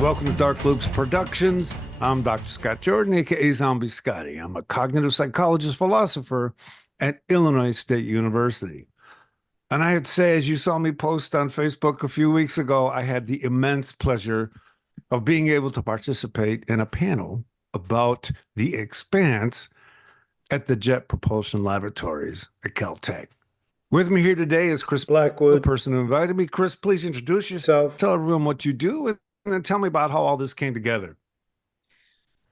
Welcome to Dark Loops Productions. I'm Dr. Scott Jordan, aka Zombie Scotty. I'm a cognitive psychologist philosopher at Illinois State University. And I had to say, as you saw me post on Facebook a few weeks ago, I had the immense pleasure of being able to participate in a panel about the Expanse at the Jet Propulsion Laboratories at Caltech. With me here today is Krys Blackwood, the person who invited me. Krys, please introduce yourself. Tell everyone what you do, and then tell me about how all this came together.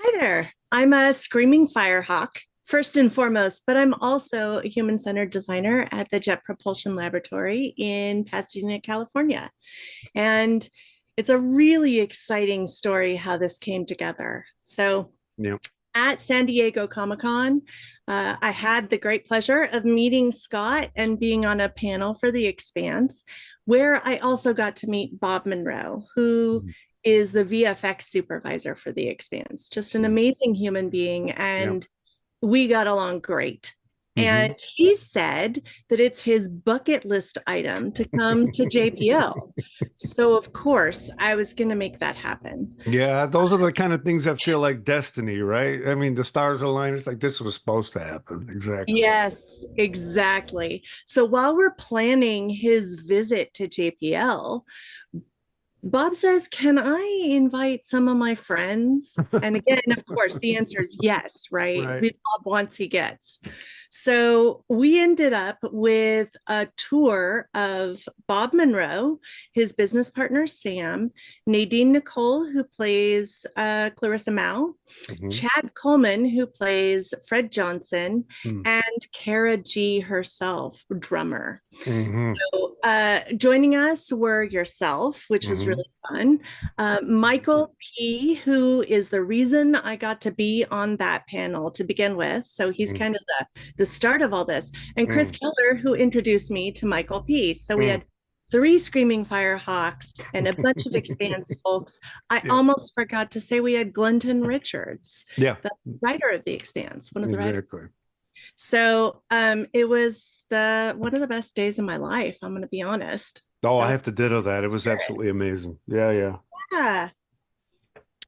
Hi there. I'm a screaming firehawk, first and foremost, but I'm also a human-centered designer at the Jet Propulsion Laboratory in Pasadena, California. And it's a really exciting story how this came together. So at San Diego Comic-Con, I had the great pleasure of meeting Scott and being on a panel for the Expanse, where I also got to meet Bob Munroe, who is the VFX supervisor for the Expanse. Just an amazing human being, and we got along great. And he said that it's his bucket list item to come to JPL. So of course I was going to make that happen. Yeah, those are the kind of things that feel like destiny, right? I mean, the stars align. It's like this was supposed to happen. Exactly. Yes, exactly. So while we're planning his visit to JPL, Bob says, can I invite some of my friends? And again, of course, the answer is yes, right? Bob wants, he gets. So we ended up with a tour of Bob Munroe, his business partner, Sam, Nadine Nicole, who plays Clarissa Mao, Chad Coleman, who plays Fred Johnson, and Cara Gee herself, drummer. So joining us were yourself, which was really fun, Michael P., who is the reason I got to be on that panel to begin with. So he's kind of the start of all this. And Chris Keller, who introduced me to Michael P. So we had 3 Screaming Firehawks and a bunch of Expanse folks. I almost forgot to say we had Glenton Richards, the writer of the Expanse, one of the writers. So it was one of the best days of my life, I'm going to be honest. Oh, so, I have to ditto that. It was absolutely amazing. Yeah.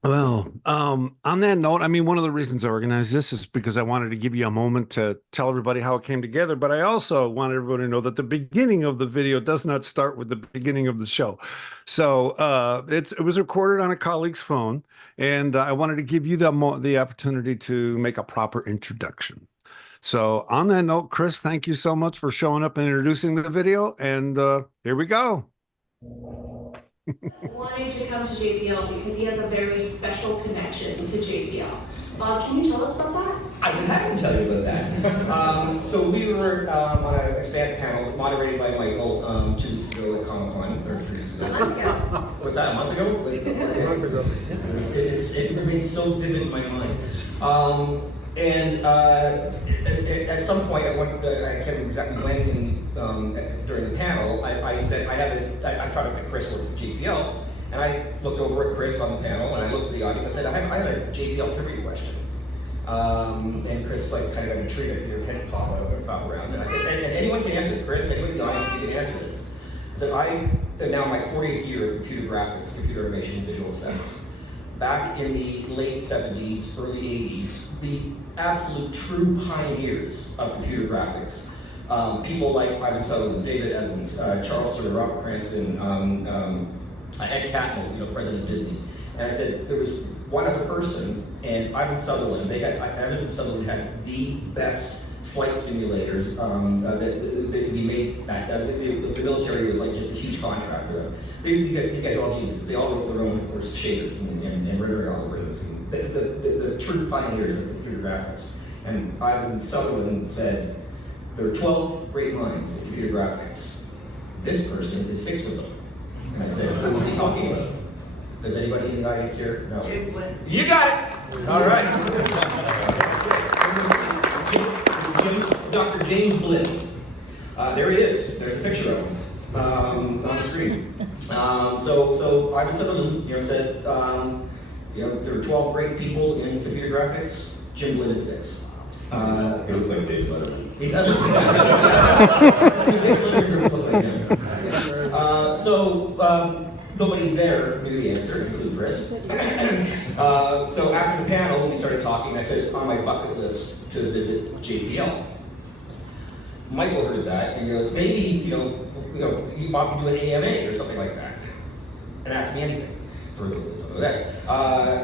Well, on that note, I mean, one of the reasons I organized this is because I wanted to give you a moment to tell everybody how it came together, but I also want everybody to know that the beginning of the video does not start with the beginning of the show. So it was recorded on a colleague's phone, and I wanted to give you the opportunity to make a proper introduction. So on that note, Krys, thank you so much for showing up and introducing the video, and here we go. Wanted to come to JPL because he has a very special connection to JPL. Bob, can you tell us about that? I can happy to tell you about that. So we were on an Expanse panel moderated by Michael 2 weeks ago at Comic-Con, or 3 weeks ago. Was that a month ago? A month ago. It remains so vivid in my mind. And at some point, I can't remember exactly when during the panel, I said, I thought that Krys works at JPL, and I looked over at Krys on the panel, and I looked at the audience, I said, I have a JPL trivia question. And Krys kind of got intrigued. I said, your head pop around, and I said, and anyone can answer it, Krys, anyone in the audience can answer this. So I am now my 40th year of computer graphics, computer animation, and visual effects. Back in the late 70s, early 80s, the absolute true pioneers of computer graphics, people like Ivan Sutherland, David Evans, Charles Sir, Robert Cranston, Ed Catmull, president of Disney. And I said, there was one other person, and Ivan Sutherland, Evans and Sutherland had the best flight simulators that could be made back then. The military was like just a huge contractor. These guys are all geniuses. They all wrote their own, of course, shaders and rendering algorithms. The true pioneers of computer graphics. And Ivan Sutherland said, there are 12 great minds in computer graphics. This person is 6 of them. And I said, who is he talking about? Does anybody in the audience here know? You got it! All right. Dr. James Blinn. There he is. There's a picture of him on the screen. So Ivan Sutherland, said, there are 12 great people in computer graphics. Jim Blinn is 6. He looks like David Letterman. He does. Nobody there knew the answer, including Chris. So after the panel, we started talking. I said it's on my bucket list to visit JPL. Michael heard that and goes, maybe you Bob can do an AMA or something like that, and asked me anything. For those that don't know that.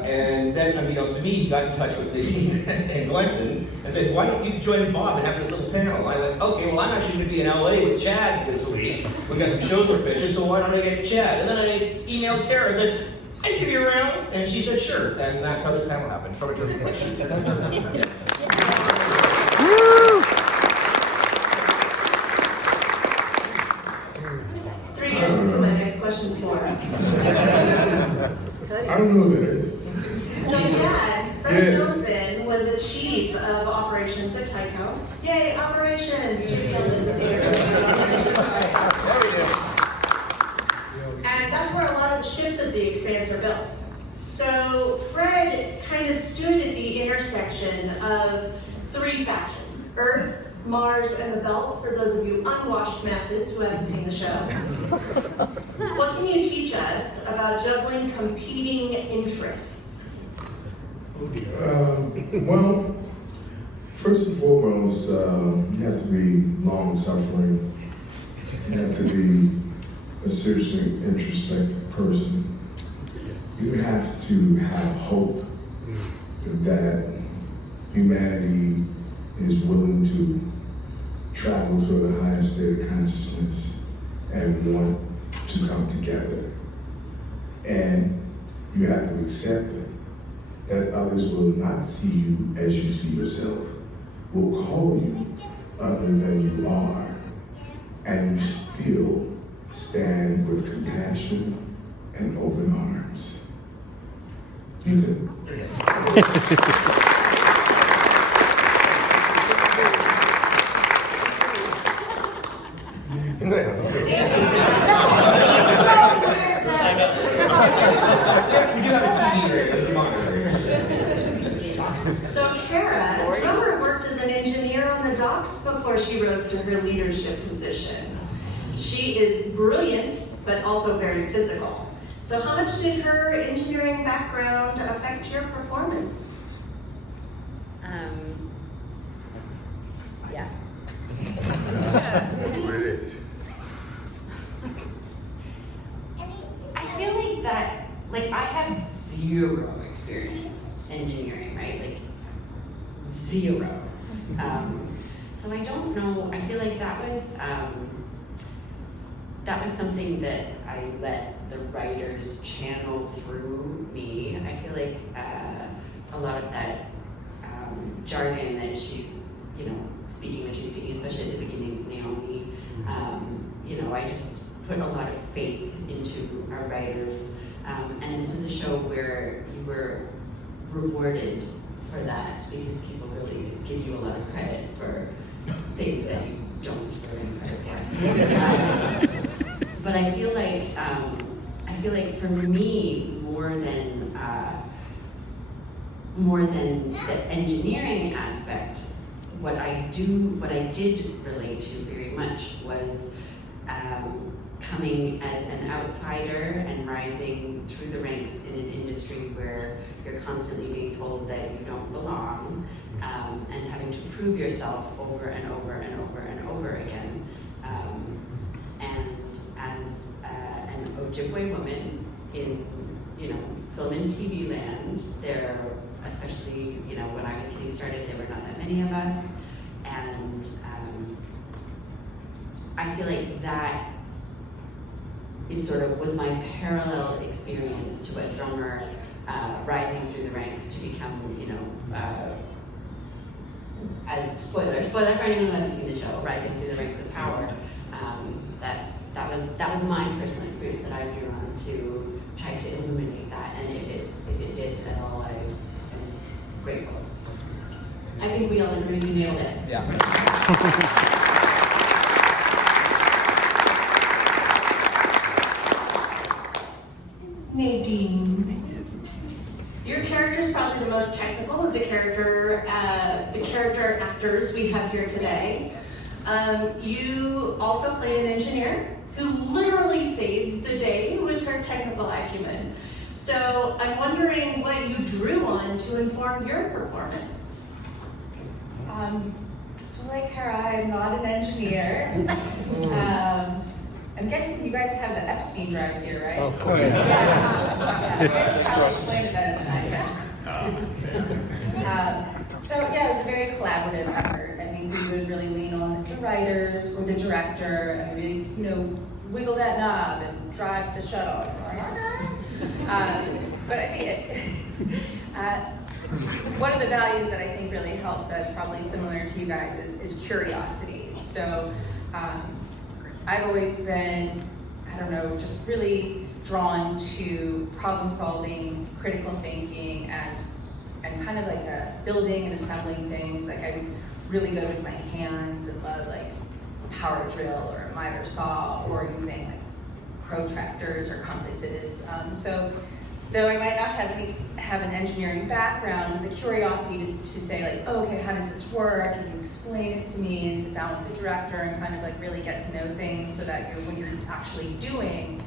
And then, unbeknownst to me, he got in touch with Nadine and Glenton and said, why don't you join Bob and have this little panel? I went, okay, well, I'm actually going to be in LA with Chad this week. We got some shows we're pitching, so why don't I get Chad? And then I emailed Cara and said, I can give you around. And she said, sure. And that's how this panel happened, from a trivia question. Three guesses for my next question's for. I don't know who that is. So Chad, Fred Yes. Johnson was a chief of operations at Tyco. Yay, operations! JPL NASA And that's where a lot of the ships of the Expanse are built. So Fred kind of stood at the intersection of three factions: Earth, Mars, and the Belt, for those of you unwashed masses who haven't seen the show. What can you teach us about juggling competing interests? Well, first and foremost, you have to be long-suffering. You have to be a seriously introspective person. You have to have hope that humanity is willing to travel to a higher state of consciousness and want to come together. And you have to accept that others will not see you as you see yourself, will call you other than you are, and you still stand with compassion and open arms. That's it. We do have a TV here. So Cara Drummer worked as an engineer on the docks before she rose to her leadership position. She is brilliant, but also very physical. So how much did her engineering background affect your performance? Yeah. That's what it is. I feel like that, I have zero experience engineering, right? Zero. So I don't know, I feel like that was something that I let the writers channel through me. I feel like a lot of that jargon that she's, speaking when she's speaking, especially at the beginning of Naomi, I just put a lot of faith into our writers. And this was a show where you were rewarded for that because people really give you a lot of credit for things that you don't deserve any credit for. But I feel like for me, more than the engineering aspect, what I did relate to very much was coming as an outsider and rising through the ranks in an industry where you're constantly being told that you don't belong, and having to prove yourself over and over and over and over again. And as an Ojibwe woman in, film and TV land, there, especially, when I was getting started, there were not that many of us, and I feel like that was my parallel experience to a drummer rising through the ranks to become, as spoiler for anyone who hasn't seen the show, rising through the ranks of power. That was my personal experience that I drew on to try to illuminate that, and if it did at all, I'm grateful. I think we all agree you nailed it. Yeah. Nadine, your character is probably the most technical of the character actors we have here today. You also play an engineer, who literally saves the day with her technical acumen. So I'm wondering what you drew on to inform your performance. So like Cara, I'm not an engineer. I'm guessing you guys have the Epstein drive here, right? Of course. Yeah. You guys can probably explain it better than I can. So yeah, it was a very collaborative effort. I think we would really lean on the writers or the director and really, wiggle that knob and drive the shuttle. But I think one of the values that I think really helps us, probably similar to you guys, is curiosity. So I've always been, just really drawn to problem solving, critical thinking, and kind of like building and assembling things. Like I'm really good with my hands and love like a power drill or a miter saw or using like protractors or compasses. So though I might not have an engineering background, the curiosity to say like, oh, okay, how does this work? Can you explain it to me? And sit down with the director and kind of like really get to know things so that when you're actually doing,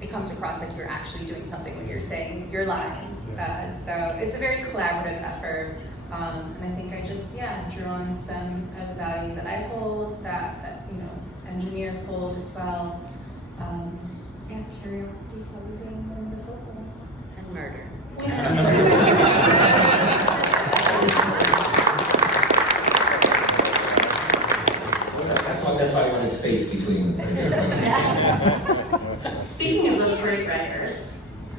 it comes across like you're actually doing something when you're saying your lines. So it's a very collaborative effort. And I think I just, drew on some of the values that I hold, that engineers hold as well. Curiosity, clothing, wonderful, and murder. That's why I wanted space between Speaking of those great writers,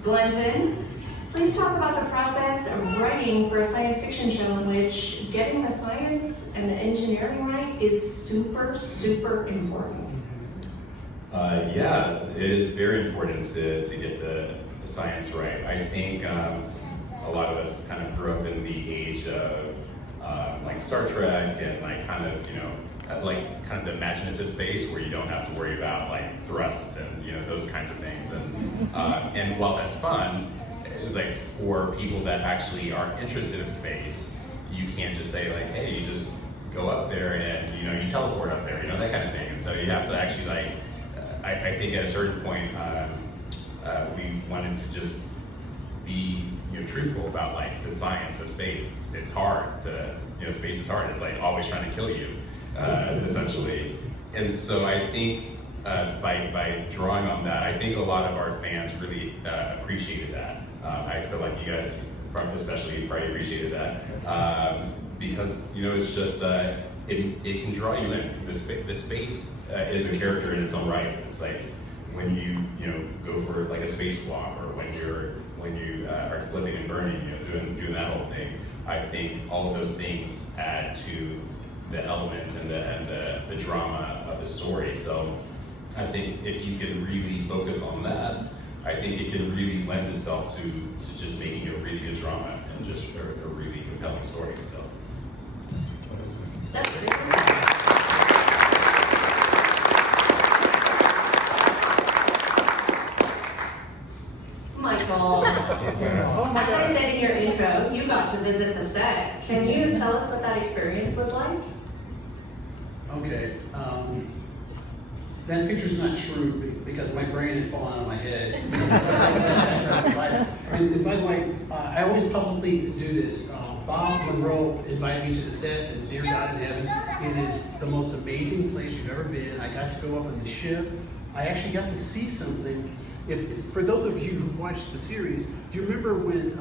Glenton, please talk about the process of writing for a science fiction show in which getting the science and the engineering right is super, super important. Yeah, it is very important to get the science right. I think a lot of us kind of grew up in the age of like Star Trek and like kind of the imaginative space where you don't have to worry about like thrust and those kinds of things. And while that's fun, it's like for people that actually are interested in space, you can't just say like, hey, you just go up there and you teleport up there, that kind of thing. And so you have to actually like. I think at a certain point, we wanted to just be truthful about like the science of space. It's hard to, space is hard. It's like always trying to kill you, essentially. And so I think by drawing on that, I think a lot of our fans really appreciated that. I feel like you guys especially probably appreciated that because it's just it can draw you in. The space is a character in its own right. It's like when you go for like a spacewalk or when you are flipping and burning, doing that whole thing. I think all of those things add to the elements and the drama of the story. So I think if you can really focus on that, I think it can really lend itself to just making a really good drama and just a really compelling story. So that's great. Michael, as I said in your intro, you got to visit the set. Can you tell us what that experience was like? Okay, that picture's not true because my brain had fallen out of my head. And by the way, I always publicly do this. Bob Munroe invited me to the set, and dear God in heaven, it is the most amazing place you've ever been. I got to go up on the ship. I actually got to see something. If for those of you who watched the series, do you remember when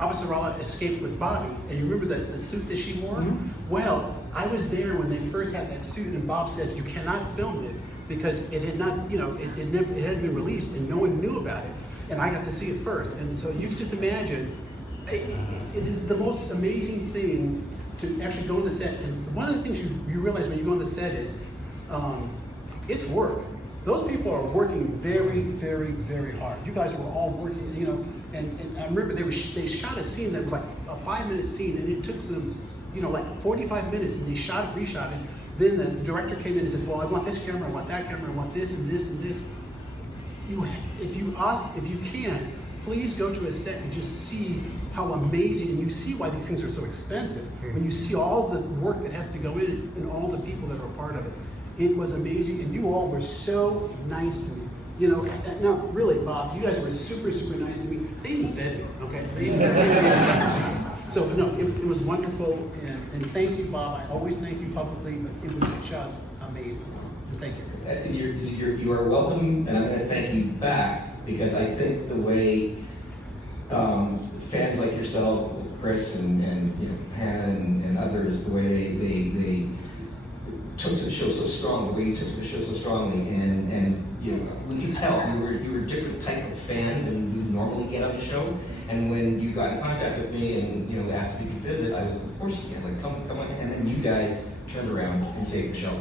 Officer Rala escaped with Bobby, and you remember the suit that she wore? Mm-hmm. Well, I was there when they first had that suit, and Bob says, you cannot film this because it had not, it hadn't been released and no one knew about it. And I got to see it first. And so you can just imagine, it is the most amazing thing to actually go on the set. And one of the things you realize when you go on the set is, it's work. Those people are working very, very, very hard. You guys were all working, and I remember they shot a scene that was like a 5-minute scene, and it took them, like 45 minutes, and they shot it, reshot it. Then the director came in and says, well, I want this camera, I want that camera, I want this and this and this. If you can, please go to a set and just see how amazing, and you see why these things are so expensive. When you see all the work that has to go in and all the people that are a part of it. It was amazing, and you all were so nice to me. You know, no, really, Bob, you guys were super, super nice to me. They even fed me, okay? They even fed me. So, no, it was wonderful, and thank you, Bob. I always thank you publicly, but it was just amazing. Thank you. You are welcome, and I'm going to thank you back, because I think the way fans like yourself, Krys and you know, Hannah and others, the way they took to the show so strong, the way you took to the show so strongly, and you know, we could tell you were a different type of fan than you normally get on the show. And when you got in contact with me and you know asked if you could visit, I was, of course you can, like come on. And then you guys turned around and saved the show.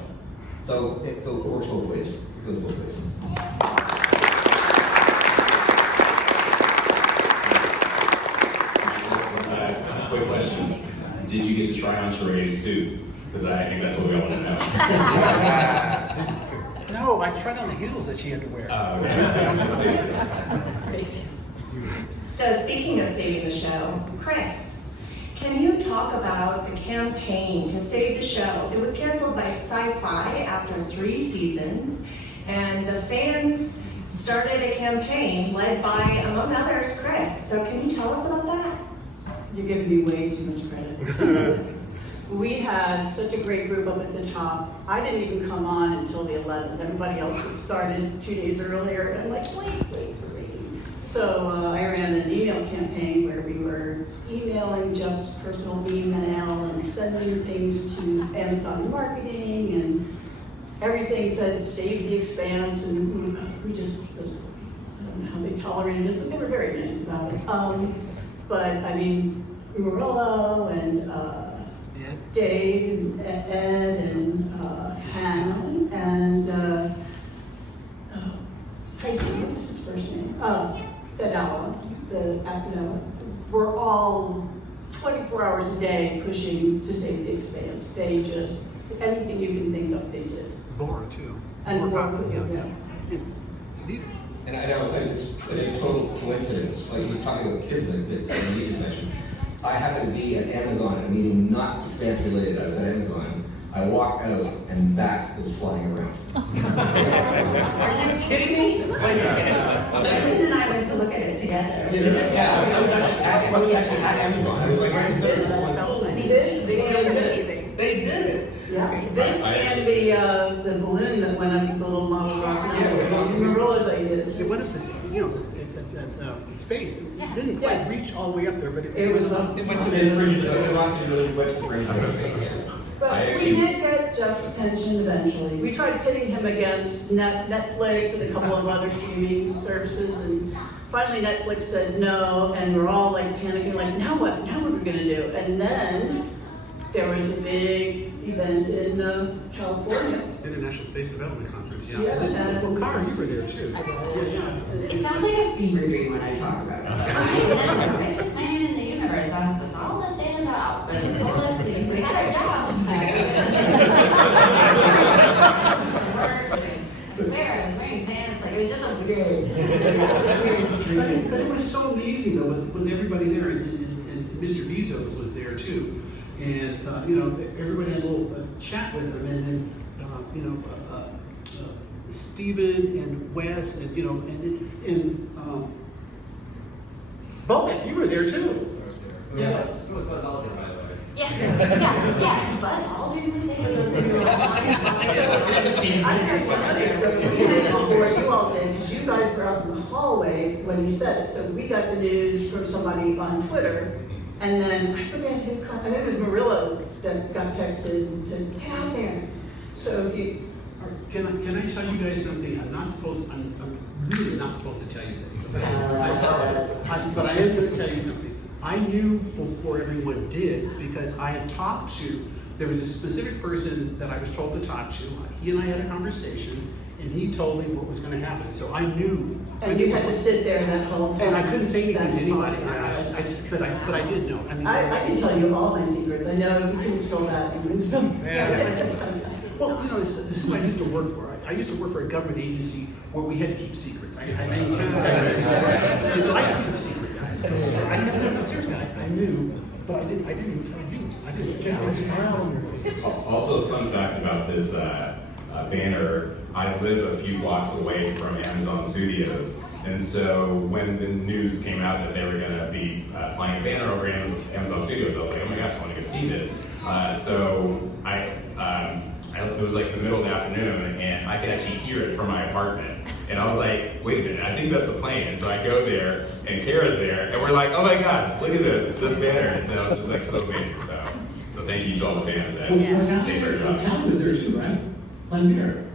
So it works both ways. It goes both ways. Quick question. Did you get to try on Sheree's suit? Because I think that's what we all want to know. No, I tried on the heels that she had to wear. So speaking of saving the show, Krys, can you talk about the campaign to save the show? It was canceled by Sci-Fi after 3 seasons, and the fans started a campaign led by, among others, Krys. So can you tell us about that? You're giving me way too much credit. We had such a great group up at the top. I didn't even come on until the 11th. Everybody else had started 2 days earlier, and I'm like, wait. So I ran an email campaign where we were emailing Jeff's personal email and sending things to Amazon Marketing, and everything said save the Expanse, and we just, I don't know how they tolerated us, but they were very nice about it. But I mean, Munroe and Dave and Ed and Hannah and Tracy, what's his first name? We're all 24 hours a day pushing to save the Expanse. They just, anything you can think of, they did. Laura, too. And Laura, yeah. And I know it's a total coincidence, like you're talking about kids that you just mentioned. I happened to be at Amazon at a meeting not Expanse related. I was at Amazon. I walked out and that was flying around. Are you kidding me? Glenton and I went to look at it together. Yeah, I was actually at Amazon. I was like, right, So funny. they did it. Yeah, they scanned the balloon that went up the little model rocket. Munroe's ideas. It went up to, you know, space. It didn't quite reach all the way up there, but It was up. It went to the fringe. It lasted really went to the fringe. But we did get Jeff's attention eventually. We tried pitting him against Netflix and a couple of other streaming services, and finally Netflix said no, and we're all like panicking, like, now what? Now what are we gonna do? And then there was a big event in California. International Space Development Conference, yeah. Yeah, And then, and- well, Cara, you were there too. It sounds like a fever dream when I talk about it. The richest man in the universe asked us all to stand up and told us we had our jobs back. I swear, I was wearing pants, like it was just a weird dream. But it was so amazing though, with everybody there, and Mr. Bezos was there too. And, you know, everybody had a little chat with him, and then, you know, Stephen and Wes, and, you know, and Bobek, you were there too. Yes. So was Buzz Aldrin, by the way. Yeah. Buzz Aldrin was there. I had some unexpected before you all did, because you guys were out in the hallway when he said it. So we got the news from somebody on Twitter, and then I forget who, I think it was Murillo that got texted and said, get out there. So he. Can I tell you guys something? I'm really not supposed to tell you this. But I am going to tell you something. I knew before everyone did, because I had talked to, there was a specific person that I was told to talk to. He and I had a conversation, and he told me what was going to happen. So I knew. And you had to sit there that whole time. And I couldn't say anything to anybody. That's But I did know. I mean, I can tell you all my secrets. I know you can spill that. You can spill. Well, you know, this is who I used to work for. I used to work for a government agency where we had to keep secrets. I couldn't tell you. So I keep a secret, guys. So I kept that seriously. I knew, but I didn't tell you. I didn't. Also, a fun fact about this banner, I live a few blocks away from Amazon Studios. And so when the news came out that they were going to be flying a banner over Amazon Studios, I was like, oh my gosh, I want to go see this. So it was like the middle of the afternoon, and I could actually hear it from my apartment. And I was like, wait a minute, I think that's a plane. And so I go there, and Cara's there, and we're like, oh my gosh, look at this banner. And so it was just like so amazing. So thank you to all the fans that saved our jobs. Callie was there too, right? On there.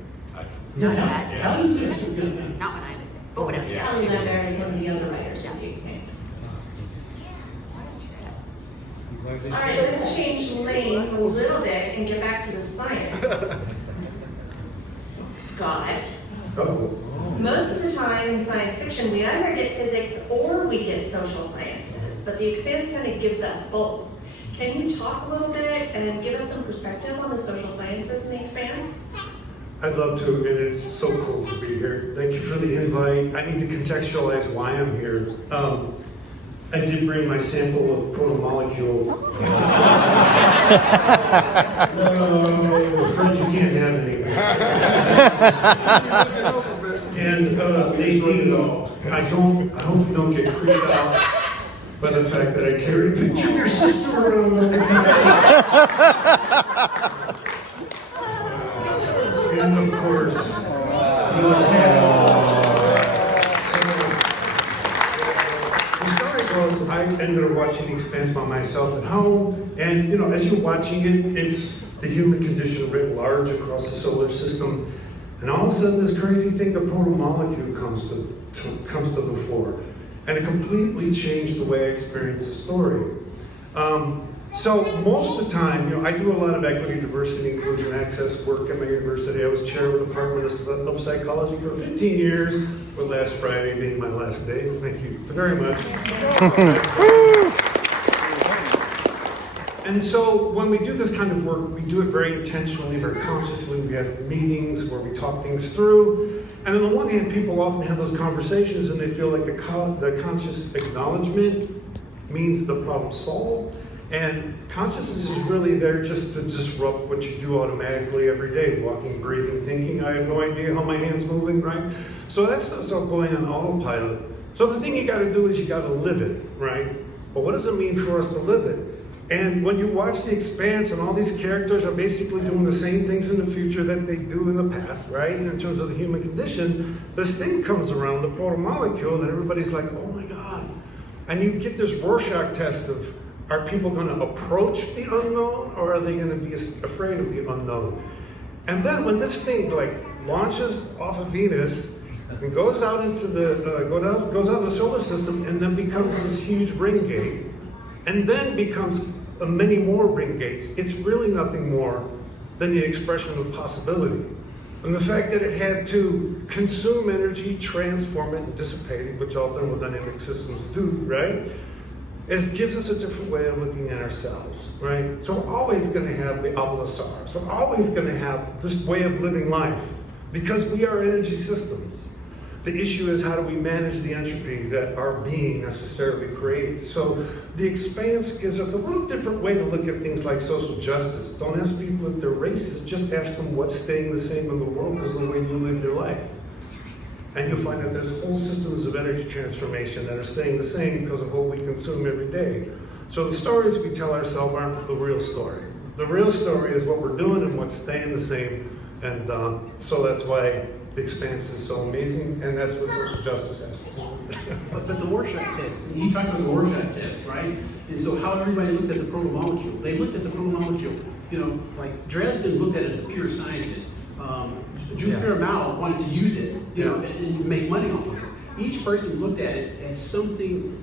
Not that. Callie was there too. Not when I was there, but whatever. Yeah, Kelly Lambert is one of the other writers of the Expanse. All right, let's change lanes a little bit and get back to the science. Scott, most of the time in science fiction, we either get physics or we get social sciences, but the Expanse kind of gives us both. Can you talk a little bit and give us some perspective on the social sciences in the Expanse? I'd love to, and it's so cool to be here. Thank you for the invite. I need to contextualize why I'm here. I did bring my sample of proto-molecule. Friends, you can't have any. And Nadine, I hope you don't get creeped out by the fact that I carry a picture of your sister around all the time. And of course, the story goes, I ended up watching The Expanse by myself at home, and as you're watching it, it's the human condition writ large across the solar system, and all of a sudden this crazy thing, the proto-molecule comes to the fore, and it completely changed the way I experienced the story. So most of the time, I do a lot of equity, diversity, inclusion, access work at my university. I was chair of the Department of Psychology for 15 years, with last Friday being my last day. Thank you very much. And so when we do this kind of work, we do it very intentionally, very consciously. We have meetings where we talk things through. And on the one hand, people often have those conversations and they feel like the conscious acknowledgement means the problem solved. And consciousness is really there just to disrupt what you do automatically every day, walking, breathing, thinking. I have no idea how my hand's moving, right? So that stuff's all going on autopilot. So the thing you gotta do is you gotta live it, right? But what does it mean for us to live it? And when you watch The Expanse and all these characters are basically doing the same things in the future that they do in the past, right? In terms of the human condition, this thing comes around, the proto-molecule, and everybody's like, oh my God. And you get this Rorschach test of, are people going to approach the unknown, or are they going to be afraid of the unknown? And then when this thing launches off of Venus and goes out into the goes out in the solar system, and then becomes this huge ring gate, and then becomes many more ring gates, it's really nothing more than the expression of possibility. And the fact that it had to consume energy, transform it, and dissipate it, which all thermodynamic systems do, right? Gives us a different way of looking at ourselves, right? So we're always going to have the ablasaurs. We're always going to have this way of living life because we are energy systems. The issue is, how do we manage the entropy that our being necessarily creates? So The Expanse gives us a little different way to look at things like social justice. Don't ask people if they're racist, just ask them what's staying the same in the world because of the way you live your life. And you'll find that there's whole systems of energy transformation that are staying the same because of what we consume every day. So the stories we tell ourselves aren't the real story. The real story is what we're doing and what's staying the same. And so that's why The Expanse is so amazing, and that's what social justice has to do. But the Rorschach test, you talked about the Rorschach test, right? And so how everybody looked at the proto-molecule. They looked at the proto-molecule, like Dresden looked at it as a pure scientist. Cara Mao wanted to use it, and make money off of it. Each person looked at it as something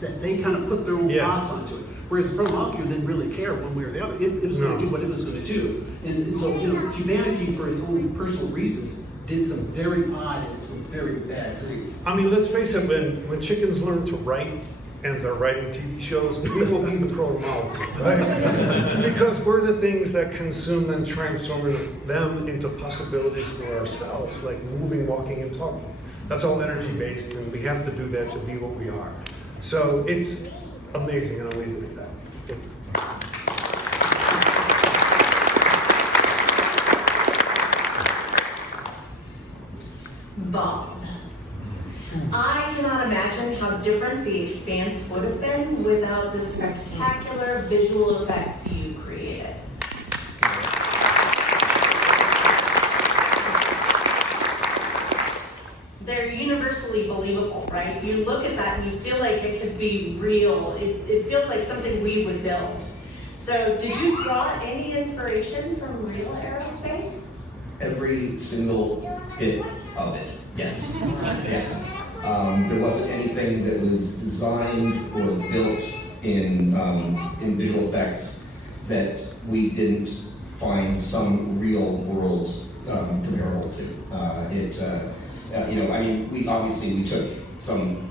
that they kind of put their own thoughts onto it. Whereas the proto-molecule didn't really care one way or the other. It was going to do what it was going to do. And so, humanity, for its own personal reasons, did some very odd and some very bad things. I mean, let's face it, when chickens learn to write and they're writing TV shows, we will be the proto-molecule, right? Because we're the things that consume and transform them into possibilities for ourselves, like moving, walking, and talking. That's all energy-based, and we have to do that to be what we are. So it's amazing, and I'll leave it at that. different the Expanse would have been without the spectacular visual effects you created. They're universally believable, right? You look at that and you feel like it could be real. It feels like something we would build. So did you draw any inspiration from real aerospace? Every single bit of it, yes. Yes. There wasn't anything that was designed or built in visual effects that we didn't find some real world comparable to. We took some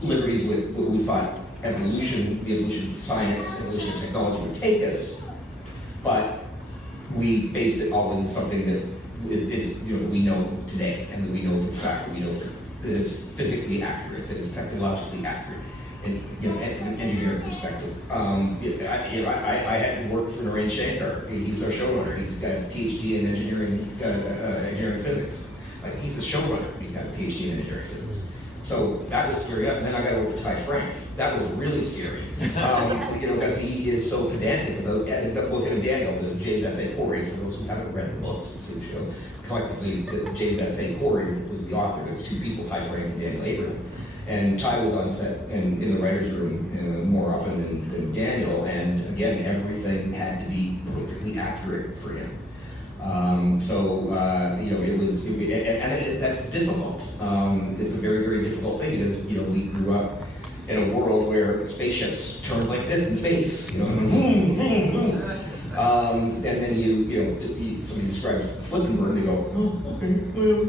liberties with what we thought the evolution of science, evolution of technology would take us, but we based it all in something that is we know today, and that we know for fact, that we know that is physically accurate, that is technologically accurate, and from an engineering perspective. I had worked for Naren Shankar. He's our showrunner. He's got a PhD in engineering physics. Like, he's a showrunner. He's got a PhD in engineering physics. So that was scary. And then I got over to Ty Frank. That was really scary, because he is so pedantic about both him and Daniel, the James S.A. Corey. For those who haven't read the books, you see the show. Collectively, James S.A. Corey was the author. It's two people, Ty Frank and Daniel Abram. And Ty was on set and in the writer's room more often than Daniel. And again, everything had to be perfectly accurate for him. That's difficult. It's a very, very difficult thing because, we grew up in a world where spaceships turned like this in space, and vroom, vroom, vroom. And then somebody describes the flip and burn, they go, oh, okay, well,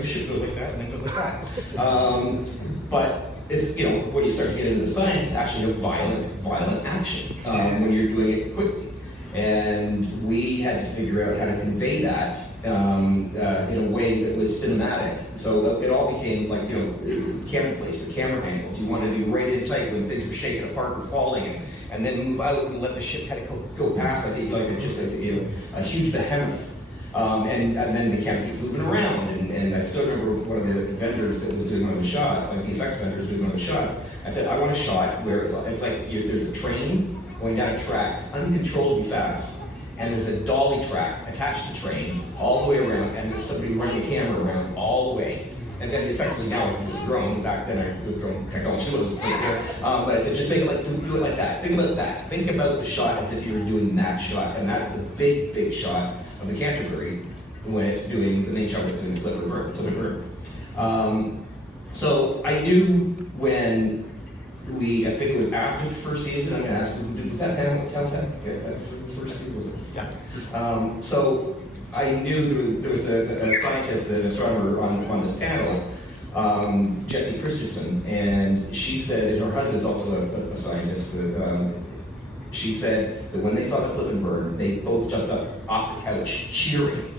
the ship goes like that and then goes like that. But it's, when you start to get into the science, it's actually a violent action when you're doing it quickly. And we had to figure out how to convey that in a way that was cinematic. So it all became like, camera placement, camera angles. You wanted to be right in tight when things were shaking apart or falling, and then move out and let the ship kind of go past like a huge behemoth. And then the camera keeps moving around. And I still remember one of the vendors that was doing one of the shots, like VFX vendors doing one of the shots. I said, I want a shot where it's like there's a train going down a track uncontrollably fast, and there's a dolly track attached to the train all the way around, and there's somebody running a camera around all the way. And then effectively now I can drone. Back then I was drone technology wasn't quite there. But I said, just make it do it like that. Think about that. Think about the shot as if you were doing that shot, and that's the big shot of the Canterbury when it's doing the main shot was doing the flip and burn. So I knew when I think it was after the first season, I'm going to ask you, was that count that? Yeah, that first season, was it? Yeah. So I knew there was a scientist, an astronomer on this panel, Jessie Christensen, and she said, and her husband is also a scientist, she said that when they saw the flip and burn, they both jumped up off the couch cheering.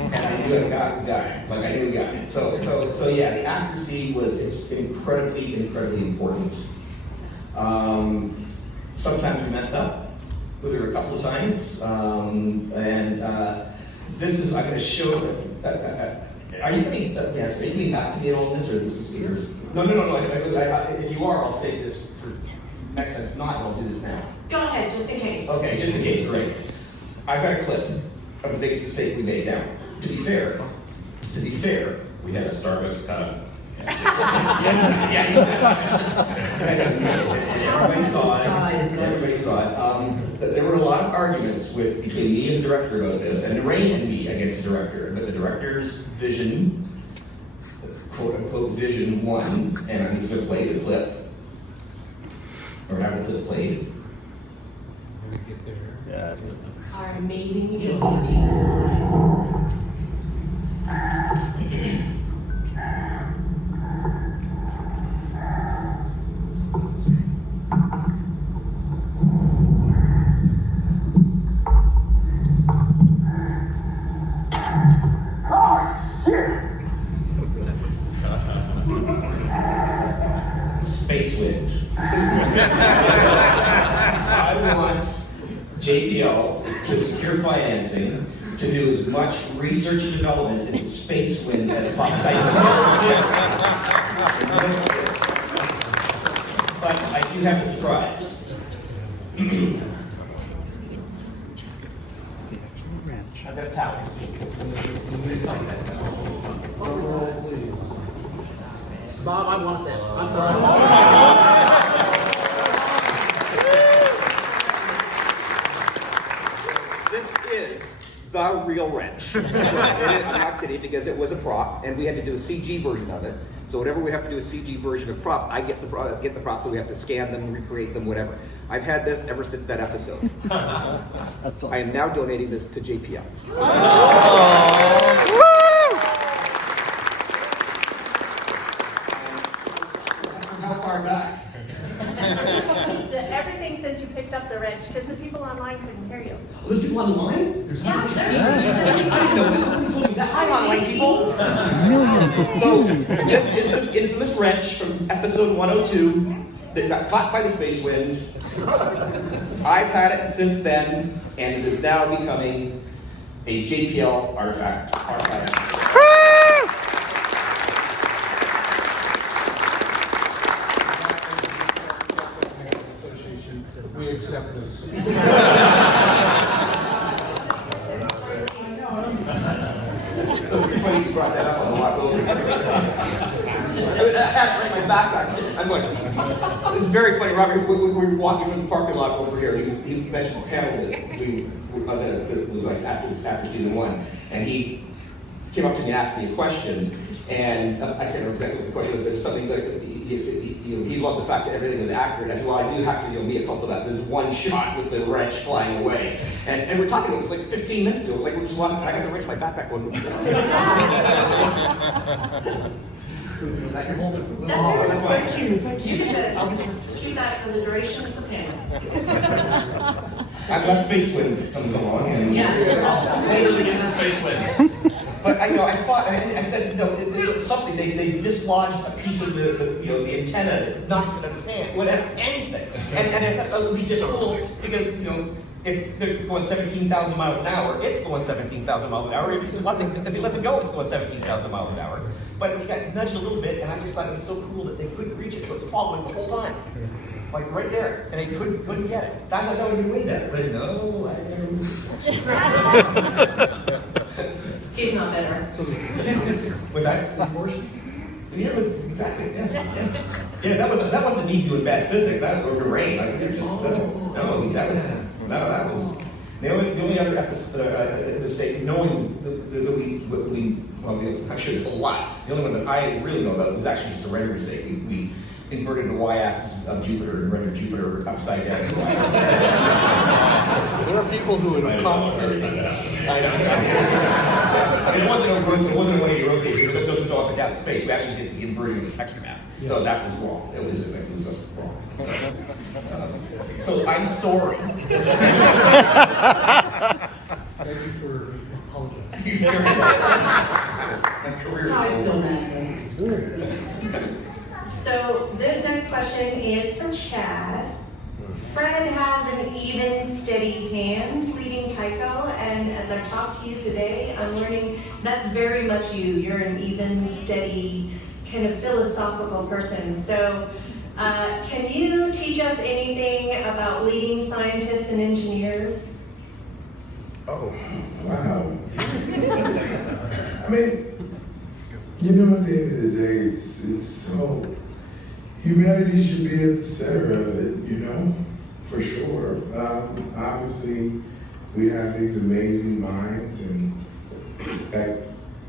And I knew I got it. Like, I knew we got it. So yeah, the accuracy was incredibly important. Sometimes we messed up. There were a couple of times. This is, I'm going to show, are you coming, yes, are you coming back to me on all this, or is this? No. If you are, I'll save this for next time. If not, I'll do this now. Go ahead, just in case. Okay, just in case, great. I've got a clip of the biggest mistake we made. Now, to be fair, we had a Starbucks cut. Everybody saw it. There were a lot of arguments between me and the director about this, and Naren and me against the director. But the director's vision, quote unquote, vision won, and I'm just going to play the clip, or have the clip played. Yeah. Our amazing team design. Space wind. I want JPL to secure financing to do as much research and development into space wind as possible. you have the surprise. I've got a towel. Bob, I want that. I'm sorry. This is the real wrench. I'm not kidding, because it was a prop, and we had to do a CG version of it. So whenever we have to do a CG version of props, I get the props, so we have to scan them, recreate them, whatever. I've had this ever since that episode. That's awesome. I am now donating this to JPL. How far back? Everything since you picked up the wrench, because the people online couldn't hear you. There's people online? Yes. I didn't know this. Who told me that? Hi, online people. Millions of So, millions of this is the infamous wrench from episode 102 that got caught by the space wind. I've had it since then, and it is now becoming a JPL artifact. We accept this. It's funny you brought that up on the walk over. I had my backpack. I'm going, it's very funny, Robert. We were walking from the parking lot over here. He mentioned a panel that was like after season 1. And he came up to me and asked me a question. And I can't remember exactly what the question was, but it's something like he loved the fact that everything was accurate. I said, well, I do have to be a couple of that. There's one shot with the wrench flying away. And we're talking about this like 15 minutes ago. Like we're just walking, I got the wrench in my backpack going. Thank you. You can keep that for the duration of the panel. I've got Space Wind comes along, and Yeah. against the Space Wind. But I thought, I said, no, it's something. They dislodged a piece of the antenna that knocks it out of his hand, whatever, anything. And I thought it would be just cool because if they're going 17,000 miles an hour, it's going 17,000 miles an hour. If he lets it go, it's going 17,000 miles an hour. But it got nudged a little bit, and I just thought it was so cool that they couldn't reach it, so it's following the whole time. Like right there, and they couldn't get it. I thought that would be way better, but no, I never He's not better. Was that? Yeah, it was exactly. Yeah, that wasn't me doing bad physics. That was the rain. Like they're just that was the only other mistake. Knowing that we I'm sure there's a lot. The only one that I really know about was actually just a render mistake. We inverted the y-axis of Jupiter and rendered Jupiter upside down. There are people who would come. It wasn't a 180 rotation. It doesn't go up and down in space. We actually did the inversion of the texture map. So that was wrong. It was just wrong. So I'm sorry. Thank you for apologizing. My career is over. So this next question is from Chad. Fred has an even, steady hand leading Tycho, and as I've talked to you today, I'm learning that's very much you. You're an even, steady, kind of philosophical person. So can you teach us anything about leading scientists and engineers? Oh, wow. I mean, at the end of the day, it's so, humanity should be at the center of it, for sure. Obviously, we have these amazing minds and that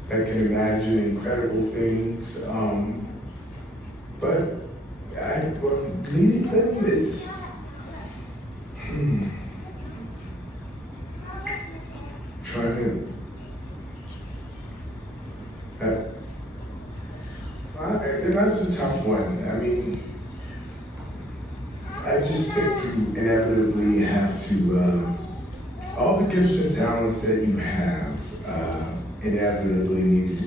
can imagine incredible things. But leading them is, trying to, that's a tough one. I mean, I just think you inevitably have to, all the gifts and talents that you have inevitably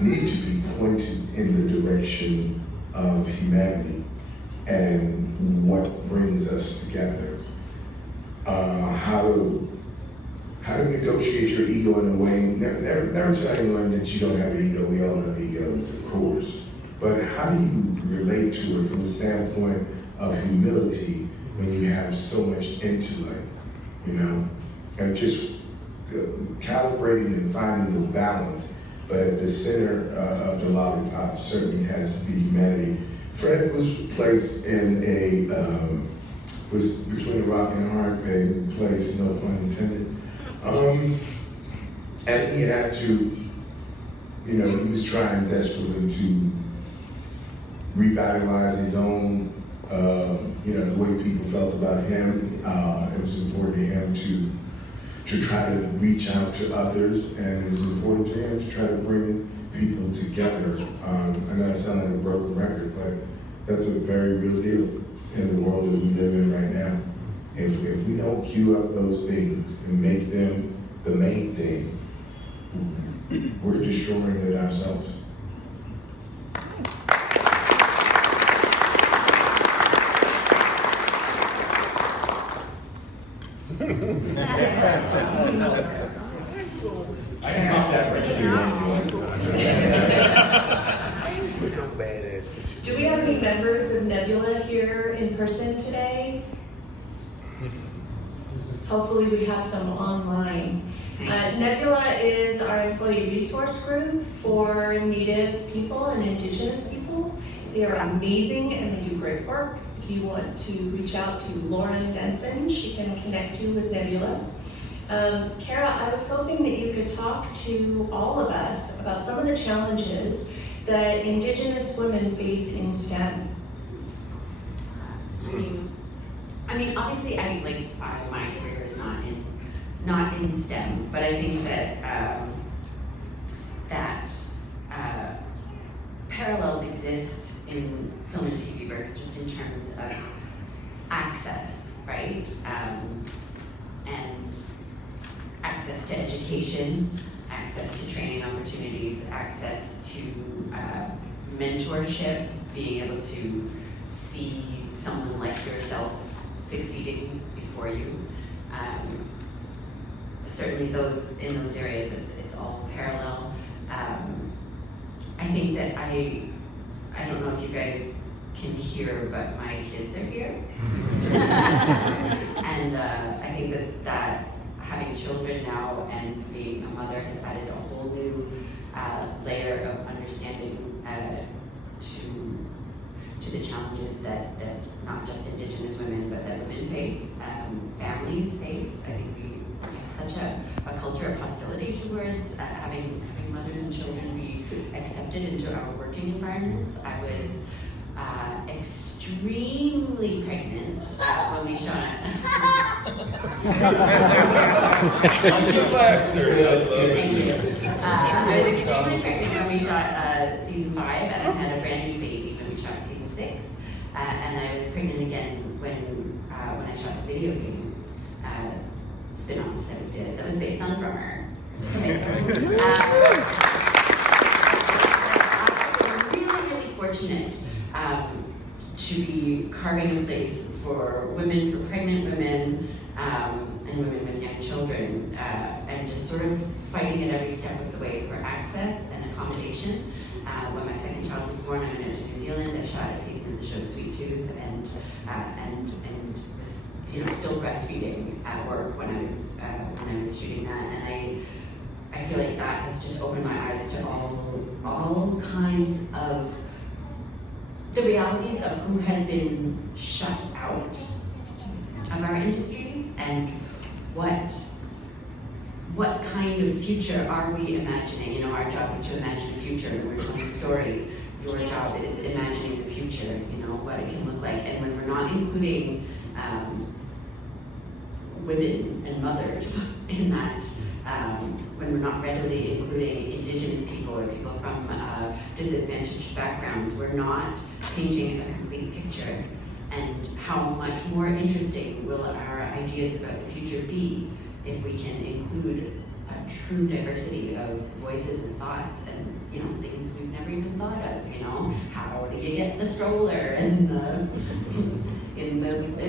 need to be pointed in the direction of humanity and what brings us together. How to negotiate your ego in a way, never tell anyone that you don't have an ego. We all have egos, of course. But how do you relate to it from the standpoint of humility when you have so much intellect, you know, and just calibrating and finding the balance. But at the center of the lollipop certainly has to be humanity. Fred was placed in a, was between a rock and a hard place, no pun intended. And he had to, you know, he was trying desperately to revitalize his own, you know, the way people felt about him. It was important to him to try to reach out to others, and it was important to him to try to bring people together. I know it sounds like a broken record, but that's a very real deal in the world that we live in right now. If we don't cue up those things and make them the main thing, we're destroying it ourselves. I can pop that right to Do we have any members of Nebula here in person today? Hopefully we have some online. Nebula is our employee resource group for Native people and Indigenous people. They are amazing and they do great work. If you want to reach out to Lauren Benson, she can connect you with Nebula. Cara, I was hoping that you could talk to all of us about some of the challenges that Indigenous women face in STEM. I mean, obviously, my career is not in STEM, but I think that parallels exist in film and TV work, just in terms of access, right? And access to education, access to training opportunities, access to mentorship, being able to see someone like yourself succeeding before you. Certainly in those areas, it's all parallel. I think that I don't know if you guys can hear, but my kids are here. And I think that having children now and being a mother has added a whole new layer of understanding to the challenges that not just Indigenous women, but that women face, families face. I think we have such a culture of hostility towards having mothers and children be accepted into our working environments. I was extremely pregnant when we shot. Thank you. Thank you. I was extremely pregnant when we shot season 5, and I had a brand new baby when we shot season 6, and I was pregnant again when I shot the video game spin-off that we did. That was based on Drummer. Really fortunate to be carving a place for women, for pregnant women, and women with young children, and just sort of fighting at every step of the way for access and accommodation. When my second child was born, I went out to New Zealand. I shot a season of the show Sweet Tooth, and was, you know, still breastfeeding at work when I was shooting that, and I feel like that has just opened my eyes to all kinds of the realities of who has been shut out of our industries, and what kind of future are we imagining? You know, our job is to imagine a future, and we're telling stories. Your job is imagining the future, you know, what it can look like. And when we're not including women and mothers in that, when we're not readily including Indigenous people or people from disadvantaged backgrounds, we're not painting a complete picture. And how much more interesting will our ideas about the future be if we can include a true diversity of voices and thoughts, and, you know, things we've never even thought of. You know, how do you get the stroller in the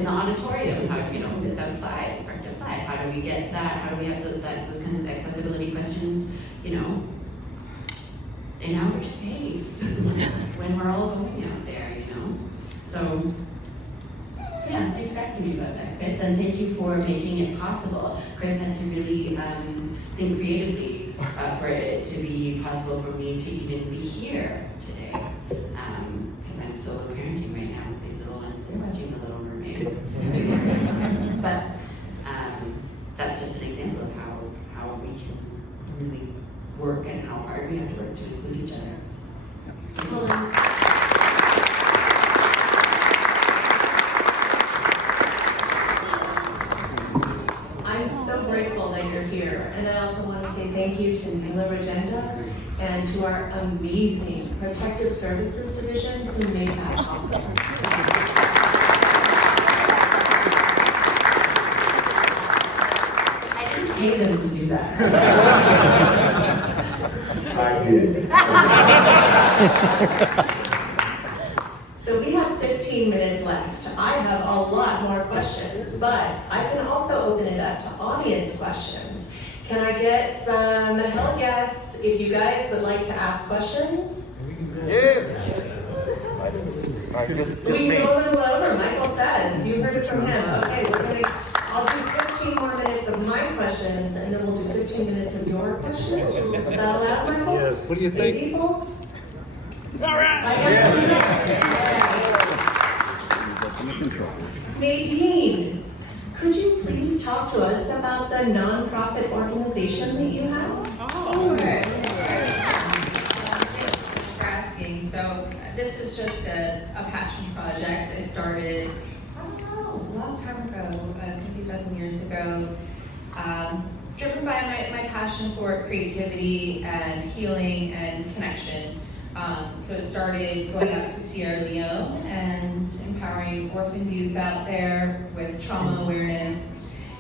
auditorium? How do you know it's outside? It's parked outside. How do we get that? How do we have those kinds of accessibility questions? You know, in outer space when we're all going out there. You know, so Yeah, thanks for asking me about that, Krys, and thank you for making it possible. Krys had to really think creatively for it to be possible for me to even be here today. Because I'm solo parenting right now with these little ones. They're watching The Little Mermaid. But that's just an example of how we can really work and how hard we have to work to include each other. I'm so grateful that you're here, and I also want to say thank you to Nila Regenda and to our amazing Protective Services Division who made that possible. I didn't pay them to do that. I did. So we have 15 minutes left. I have a lot more questions, but I can also open it up to audience questions. Can I get some hell yes if you guys would like to ask questions? We can go a little over. Michael says, you heard it from him. Okay, I'll do 15 more minutes of my questions, and then we'll do 15 minutes of your questions. Is that allowed, Michael? Yes. What do you think? Maybe, folks? All right. Nadine, could you please talk to us about the nonprofit organization that you have? Sure. Thanks for asking. So this is just a passion project I started, I don't know, a long time ago, a few dozen years ago, driven by my passion for creativity and healing and connection. So it started going out to Sierra Leone and empowering orphaned youth out there with trauma awareness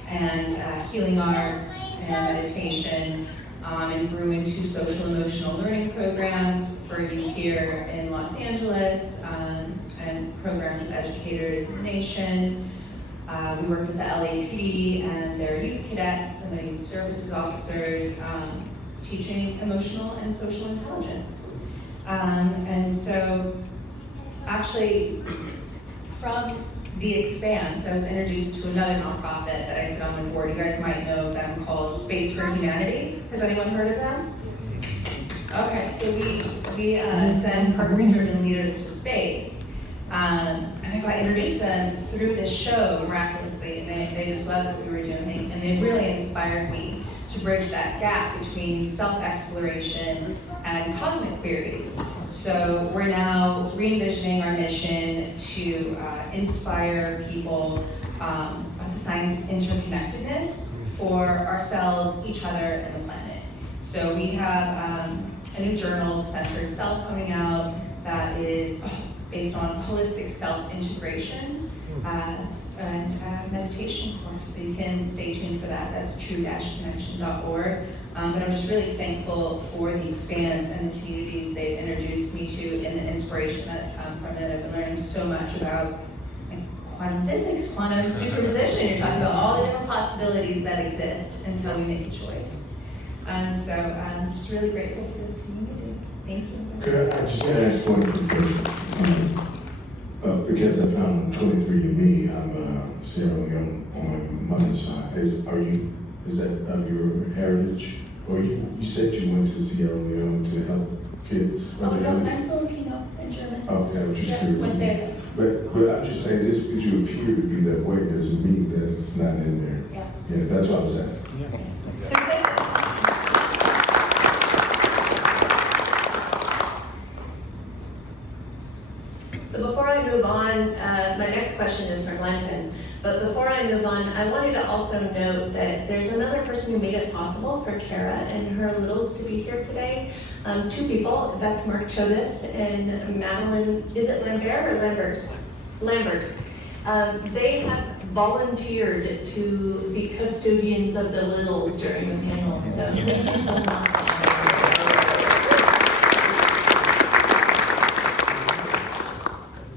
and healing arts and meditation, and grew into social emotional learning programs for youth here in Los Angeles, and programs with educators in the nation. We worked with the LAPD and their youth cadets and their youth services officers, teaching emotional and social intelligence. And so, actually, from the Expanse, I was introduced to another nonprofit that I sit on the board. You guys might know of them, called Space for Humanity. Has anyone heard of them? Okay, so we send purpose-driven leaders to space. And I got introduced to them through this show miraculously, and they just loved what we were doing, and they really inspired me to bridge that gap between self-exploration and cosmic queries. So we're now re-envisioning our mission to inspire people on the science of interconnectedness for ourselves, each other, and the planet. So we have a new journal, Centered Self, coming out that is based on holistic self-integration and meditation course, so you can stay tuned for that. That's true-connection.org. But I'm just really thankful for the Expanse and the communities they've introduced me to and the inspiration that's come from it. I've been learning so much about quantum physics, quantum superposition. You're talking about all the different possibilities that exist until we make a choice. And so I'm just really grateful for this community. Thank you. Could I just ask one quick question? Because I found 23andMe, I'm Sierra Leone on my mother's side. Is that of your heritage? Or you said you went to Sierra Leone to help kids? Oh, no, I'm Filipino and German. Okay, I'm just Yeah, curious. went there. But I'm just saying, just because you appear to be that way doesn't mean that it's not in there. Yeah. Yeah, that's what I was asking. So before I move on, my next question is for Glenton. But before I move on, I wanted to also note that there's another person who made it possible for Cara and her littles to be here today. Two people, that's Mark Chodis and Madeline, is it Lambert or Lambert? Lambert. They have volunteered to be custodians of the littles during the panel, so thank you so much.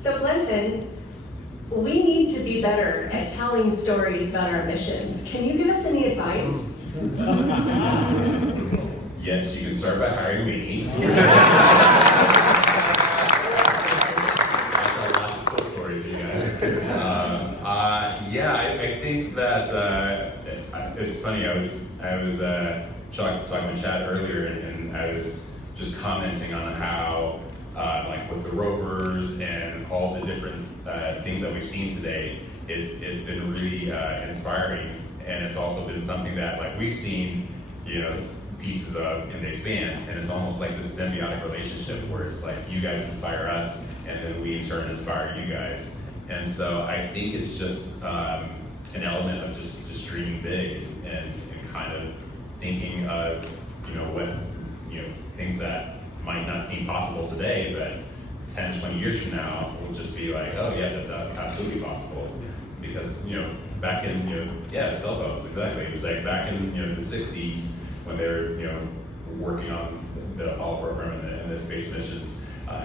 So Glenton, we need to be better at telling stories about our missions. Can you give us any advice? Yes, you can start by hiring me. I tell lots of cool stories, you guys. I Yeah, I think that it's funny. I was talking to Chad earlier, and I was just commenting on how like with the rovers and all the different things that we've seen today, it's been really inspiring, and it's also been something that like we've seen, pieces of in the Expanse, and it's almost like this symbiotic relationship where it's like you guys inspire us, and then we in turn inspire you guys. And so I think it's just an element of just dreaming big and kind of thinking of what things that might not seem possible today, but 10, 20 years from now will just be like, oh yeah, that's absolutely possible. Because back in cell phones, exactly. It was like back in the 60s when they were working on the Apollo program and the space missions.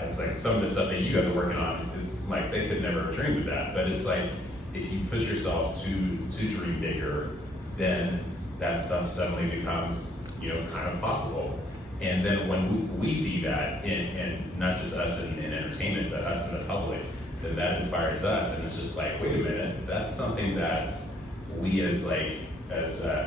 It's like some of the stuff that you guys are working on is like they could never have dreamed of that. But it's like if you push yourself to dream bigger, then that stuff suddenly becomes kind of possible. And then when we see that, and not just us in entertainment, but us in the public, then that inspires us. And it's just like, wait a minute, that's something that we as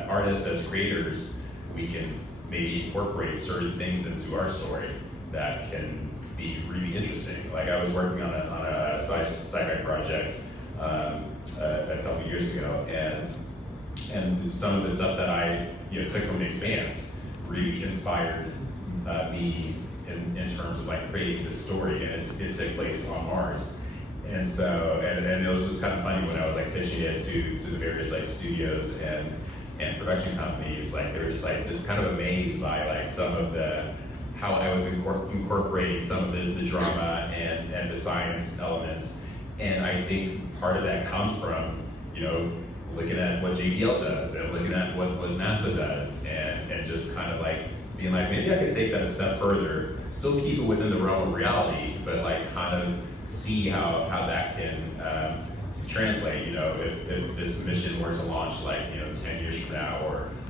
artists, as creators, we can maybe incorporate certain things into our story that can be really interesting. Like I was working on a sci-fi project a couple years ago, and some of the stuff that I took from the Expanse really inspired me in terms of like creating this story, and it took place on Mars. And so, and it was just kind of funny when I was like pitching it to the various like studios and production companies, like they were just kind of amazed by like some of how I was incorporating some of the drama and the science elements. And I think part of that comes from, looking at what JPL does and looking at what NASA does and just kind of like being like, maybe I could take that a step further, still keep it within the realm of reality, but like kind of see how that can translate, if this mission were to launch like, 10 years from now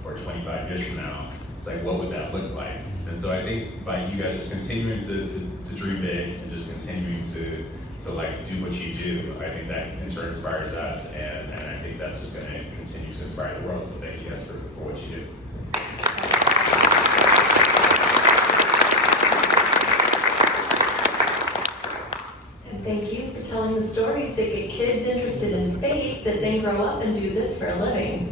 or 25 years from now, it's like, what would that look like? And so I think by you guys just continuing to dream big and just continuing to like do what you do, I think that in turn inspires us, and I think that's just going to continue to inspire the world. So thank you guys for what you do. And thank you for telling the stories that get kids interested in space that then grow up and do this for a living.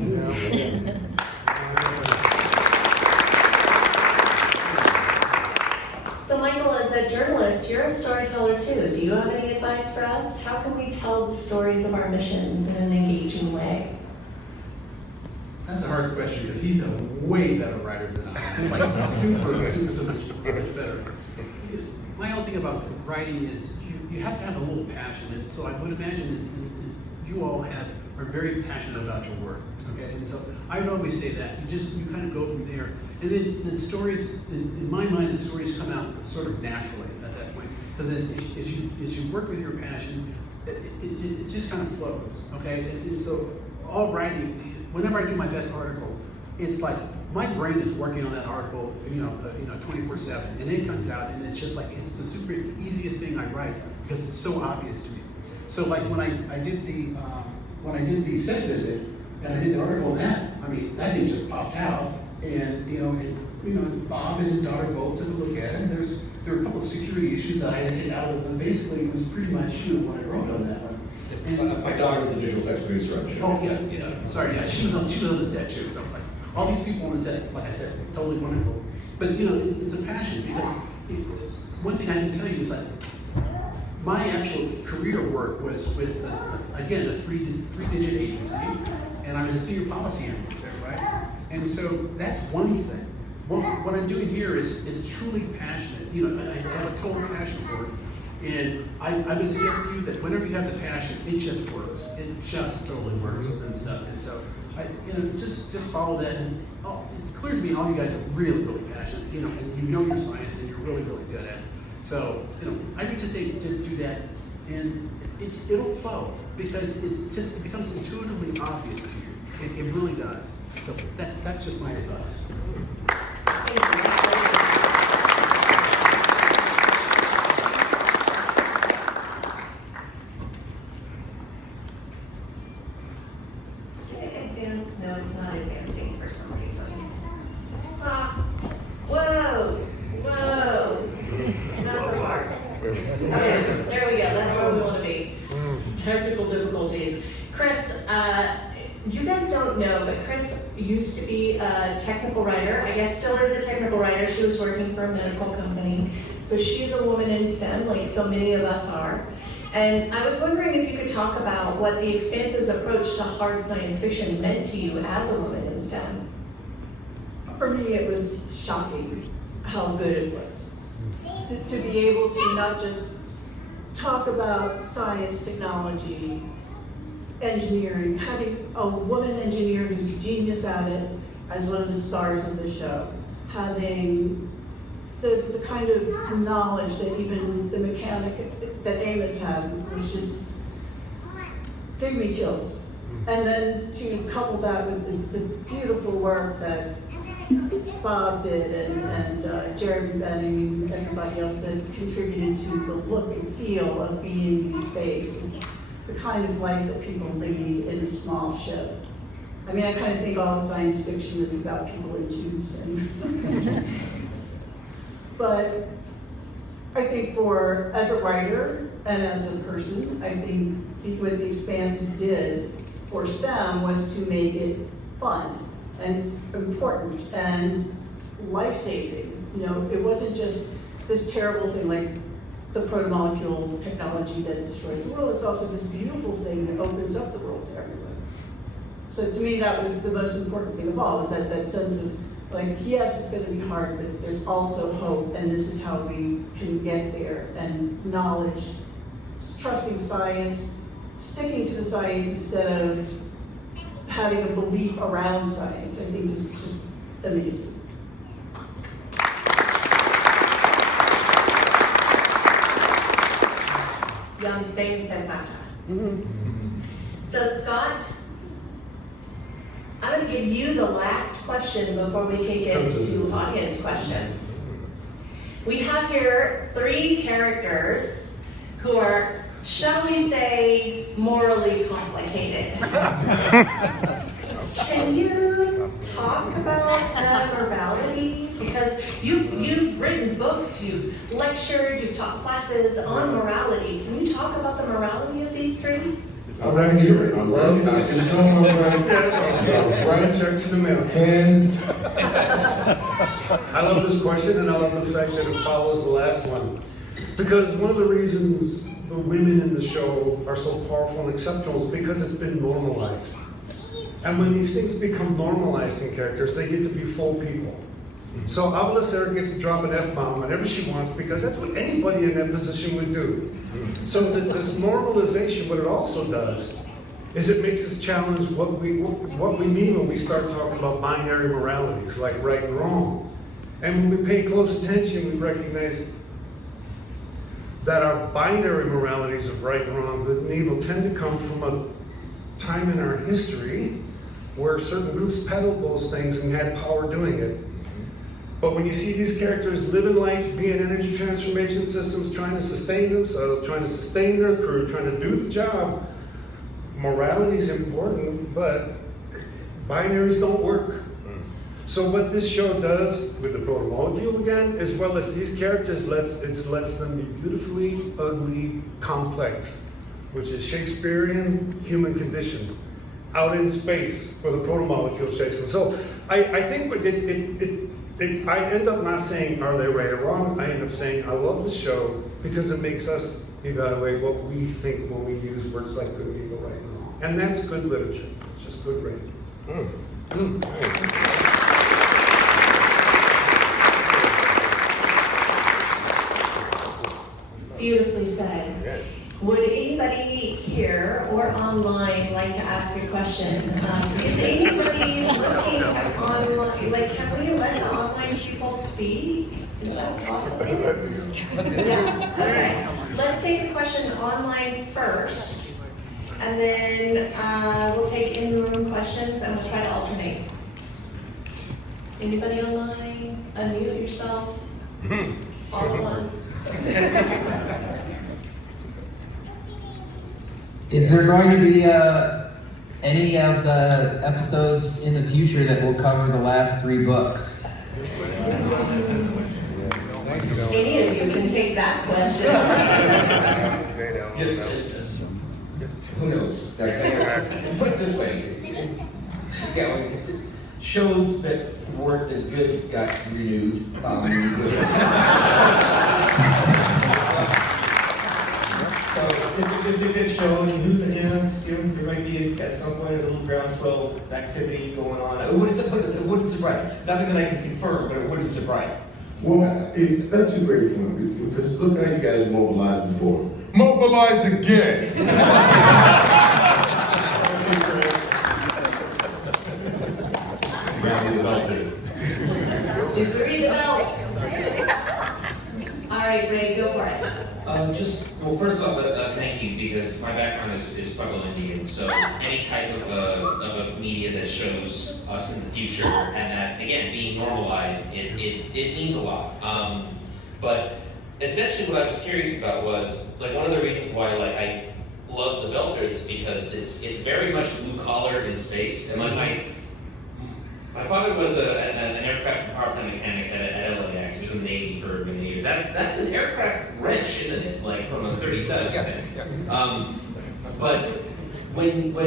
So Michael, as a journalist, you're a storyteller too. Do you have any advice for us? How can we tell the stories of our missions in an engaging way? That's a hard question because he's a way better writer than I am. Like super, so much better. My whole thing about writing is you have to have a little passion, and so I would imagine that you all are very passionate about your work. Okay, and so I would always say that you kind of go from there, and then the stories, in my mind, the stories come out sort of naturally at that point, because as you work with your passion, it just kind of flows. Okay, and so all writing, whenever I do my best articles, it's like my brain is working on that article, 24/7, and it comes out, and it's just like it's the super easiest thing I write because it's so obvious to me. So like when I did the set visit and I did the article on that, I mean that thing just popped out, and Bob and his daughter both took a look at it. And there were a couple of security issues that I had to take out of it, but basically it was pretty much what I wrote on that one. And my daughter was the visual effects producer on the show. Oh yeah. Sorry, yeah, she was on the set too. So I was like, all these people on the set, like I said, totally wonderful. But it's a passion because one thing I can tell you is that my actual career work was with again a three-digit agency, and I was a senior policy analyst there, right? And so that's one thing. What I'm doing here is truly passionate. I have a total passion for it. And I would suggest to you that whenever you have the passion, it just works. It just totally works and stuff. And so, just follow that. And it's clear to me all you guys are really, really passionate. And you know your science and you're really, really good at it. So, I would just say just do that, and it'll flow because it becomes intuitively obvious to you. It really does. So that's just my advice. advance? No, it's not advancing for some reason. Ah, whoa, whoa. Not so hard. Okay, there we go. That's where we want to be. Technical difficulties. Krys, you guys don't know, but Krys used to be a technical writer. I guess still is a technical writer. She was working for a medical company. So she's a woman in STEM, like so many of us are. And I was wondering if you could talk about what the Expanse's approach to hard science fiction meant to you as a woman in STEM. For me, it was shocking how good it was. To be able to not just talk about science, technology, engineering, having a woman engineer who's a genius at it as one of the stars of the show, having the kind of knowledge that even the mechanic that Amos had was just, gave me chills. And then to couple that with the beautiful work that Bob did and Jeremy Benning and everybody else that contributed to the look and feel of being in space, and the kind of life that people lead in a small ship. I mean, I kind of think all science fiction is about people in tubes. But I think as a writer and as a person, I think what the Expanse did for STEM was to make it fun and important and life-saving. You know, it wasn't just this terrible thing like the protomolecule technology that destroys the world. It's also this beautiful thing that opens up the world to everyone. So to me, that was the most important thing of all, was that sense of, like, yes, it's going to be hard, but there's also hope, and this is how we can get there. And knowledge, trusting science, sticking to the science instead of having a belief around science, I think is just amazing. Young Sing Sesaka. So Scott, I'm going to give you the last question before we take it to audience questions. We have here 3 characters who are, shall we say, morally complicated. Can you talk about morality? Because you've written books, you've lectured, you've taught classes on morality. Can you talk about the morality of these 3? I'm right here. I'm right here. Brian checks in the mail. Hands. I love this question, and I love the fact that it follows the last one. Because one of the reasons the women in the show are so powerful and exceptional is because it's been normalized. And when these things become normalized in characters, they get to be full people. So Abla Sarah gets to drop an F-bomb whenever she wants, because that's what anybody in that position would do. So this normalization, what it also does, is it makes us challenge what we mean when we start talking about binary moralities, like right and wrong. And when we pay close attention, we recognize that our binary moralities of right and wrong, good and evil, tend to come from a time in our history where certain groups peddled those things and had power doing it. But when you see these characters living life, being energy transformation systems, trying to sustain themselves, trying to sustain their crew, trying to do the job, morality is important, but binaries don't work. So what this show does with the protomolecule again, as well as these characters, lets them be beautifully, ugly, complex, which is Shakespearean human condition, out in space for the protomolecule Shakespeare. So I think I end up not saying are they right or wrong. I end up saying I love the show because it makes us evaluate what we think when we use words like good, evil, right, and wrong. And that's good literature. It's just good writing. Beautifully said. Yes. Would anybody here or online like to ask a question? Is anybody looking online? Like, can we let the online people speak? Is that possible? Yeah. Okay. Let's take a question online first, and then we'll take in-room questions, and we'll try to alternate. Anybody online? Unmute yourself. All at once. Is there going to be a any of the episodes in the future that will cover the last 3 books? Any of you can take that question. Who knows? Put it this way. Yeah, it shows that Vort is good, got renewed. So it's a good show, and there might be at some point a little groundswell activity going on. It wouldn't surprise. Nothing that I can confirm, but it wouldn't surprise. Well, that's a great point, because look how you guys mobilized before. Mobilize again! Rally the belters. Degree the belt. All right, Ray, go for it. Well, first off, thank you, because my background is Pueblo Indian, so any type of a media that shows us in the future, and that, again, being normalized, it means a lot. But essentially what I was curious about was, like, one of the reasons why, like, I love the Belters is because it's very much blue-collar in space, and like my father was an aircraft and power plant mechanic at LAX. He was in the Navy for many years. That's an aircraft wrench, isn't it? Like from a 37. But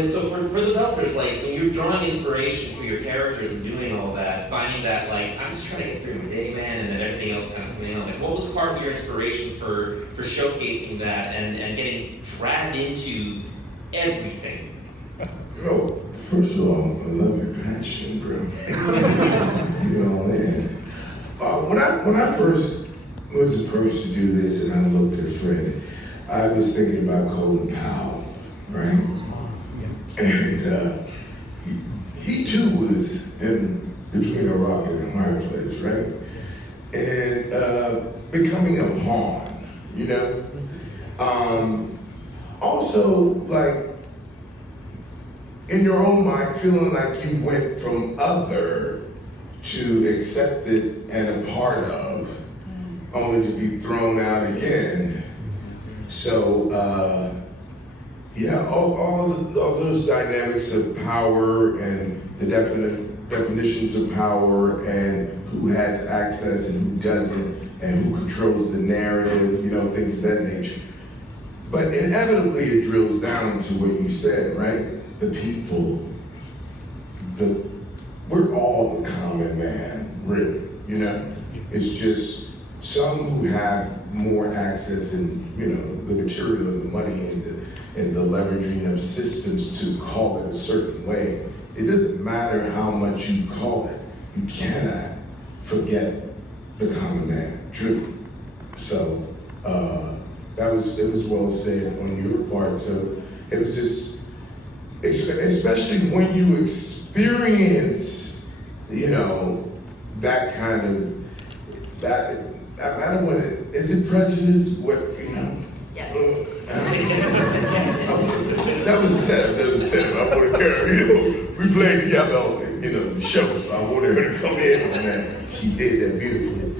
so for the Belters, like when you're drawing inspiration for your characters and doing all that, finding that like I'm just trying to get through my day, man, and then everything else kind of coming on. Like what was part of your inspiration for showcasing that and getting dragged into everything? Oh, first of all, I love your passion, bro. You know, man. When I first was approached to do this and I looked at Fred, I was thinking about Colin Powell, right? And he too was in between a rock and a hard place, right? And becoming a pawn, you know? Also, like, in your own mind, feeling like you went from other to accepted and a part of, only to be thrown out again. So, yeah, all those dynamics of power and the definitions of power and who has access and who doesn't and who controls the narrative, you know, things of that nature. But inevitably it drills down to what you said, right? The people, we're all the common man, really, you know? It's just some who have more access and, you know, the material and the money and the leveraging of systems to call it a certain way. It doesn't matter how much you call it, you cannot forget the common man, truly. So, it was well said on your part, so it was just, especially when you experience, you know, that kind of, I don't want to, is it prejudice? What, you know? Yes. That was a setup, I wanted her, you know, we played together on, you know, the show, so I wanted her to come in on that. She did that beautifully.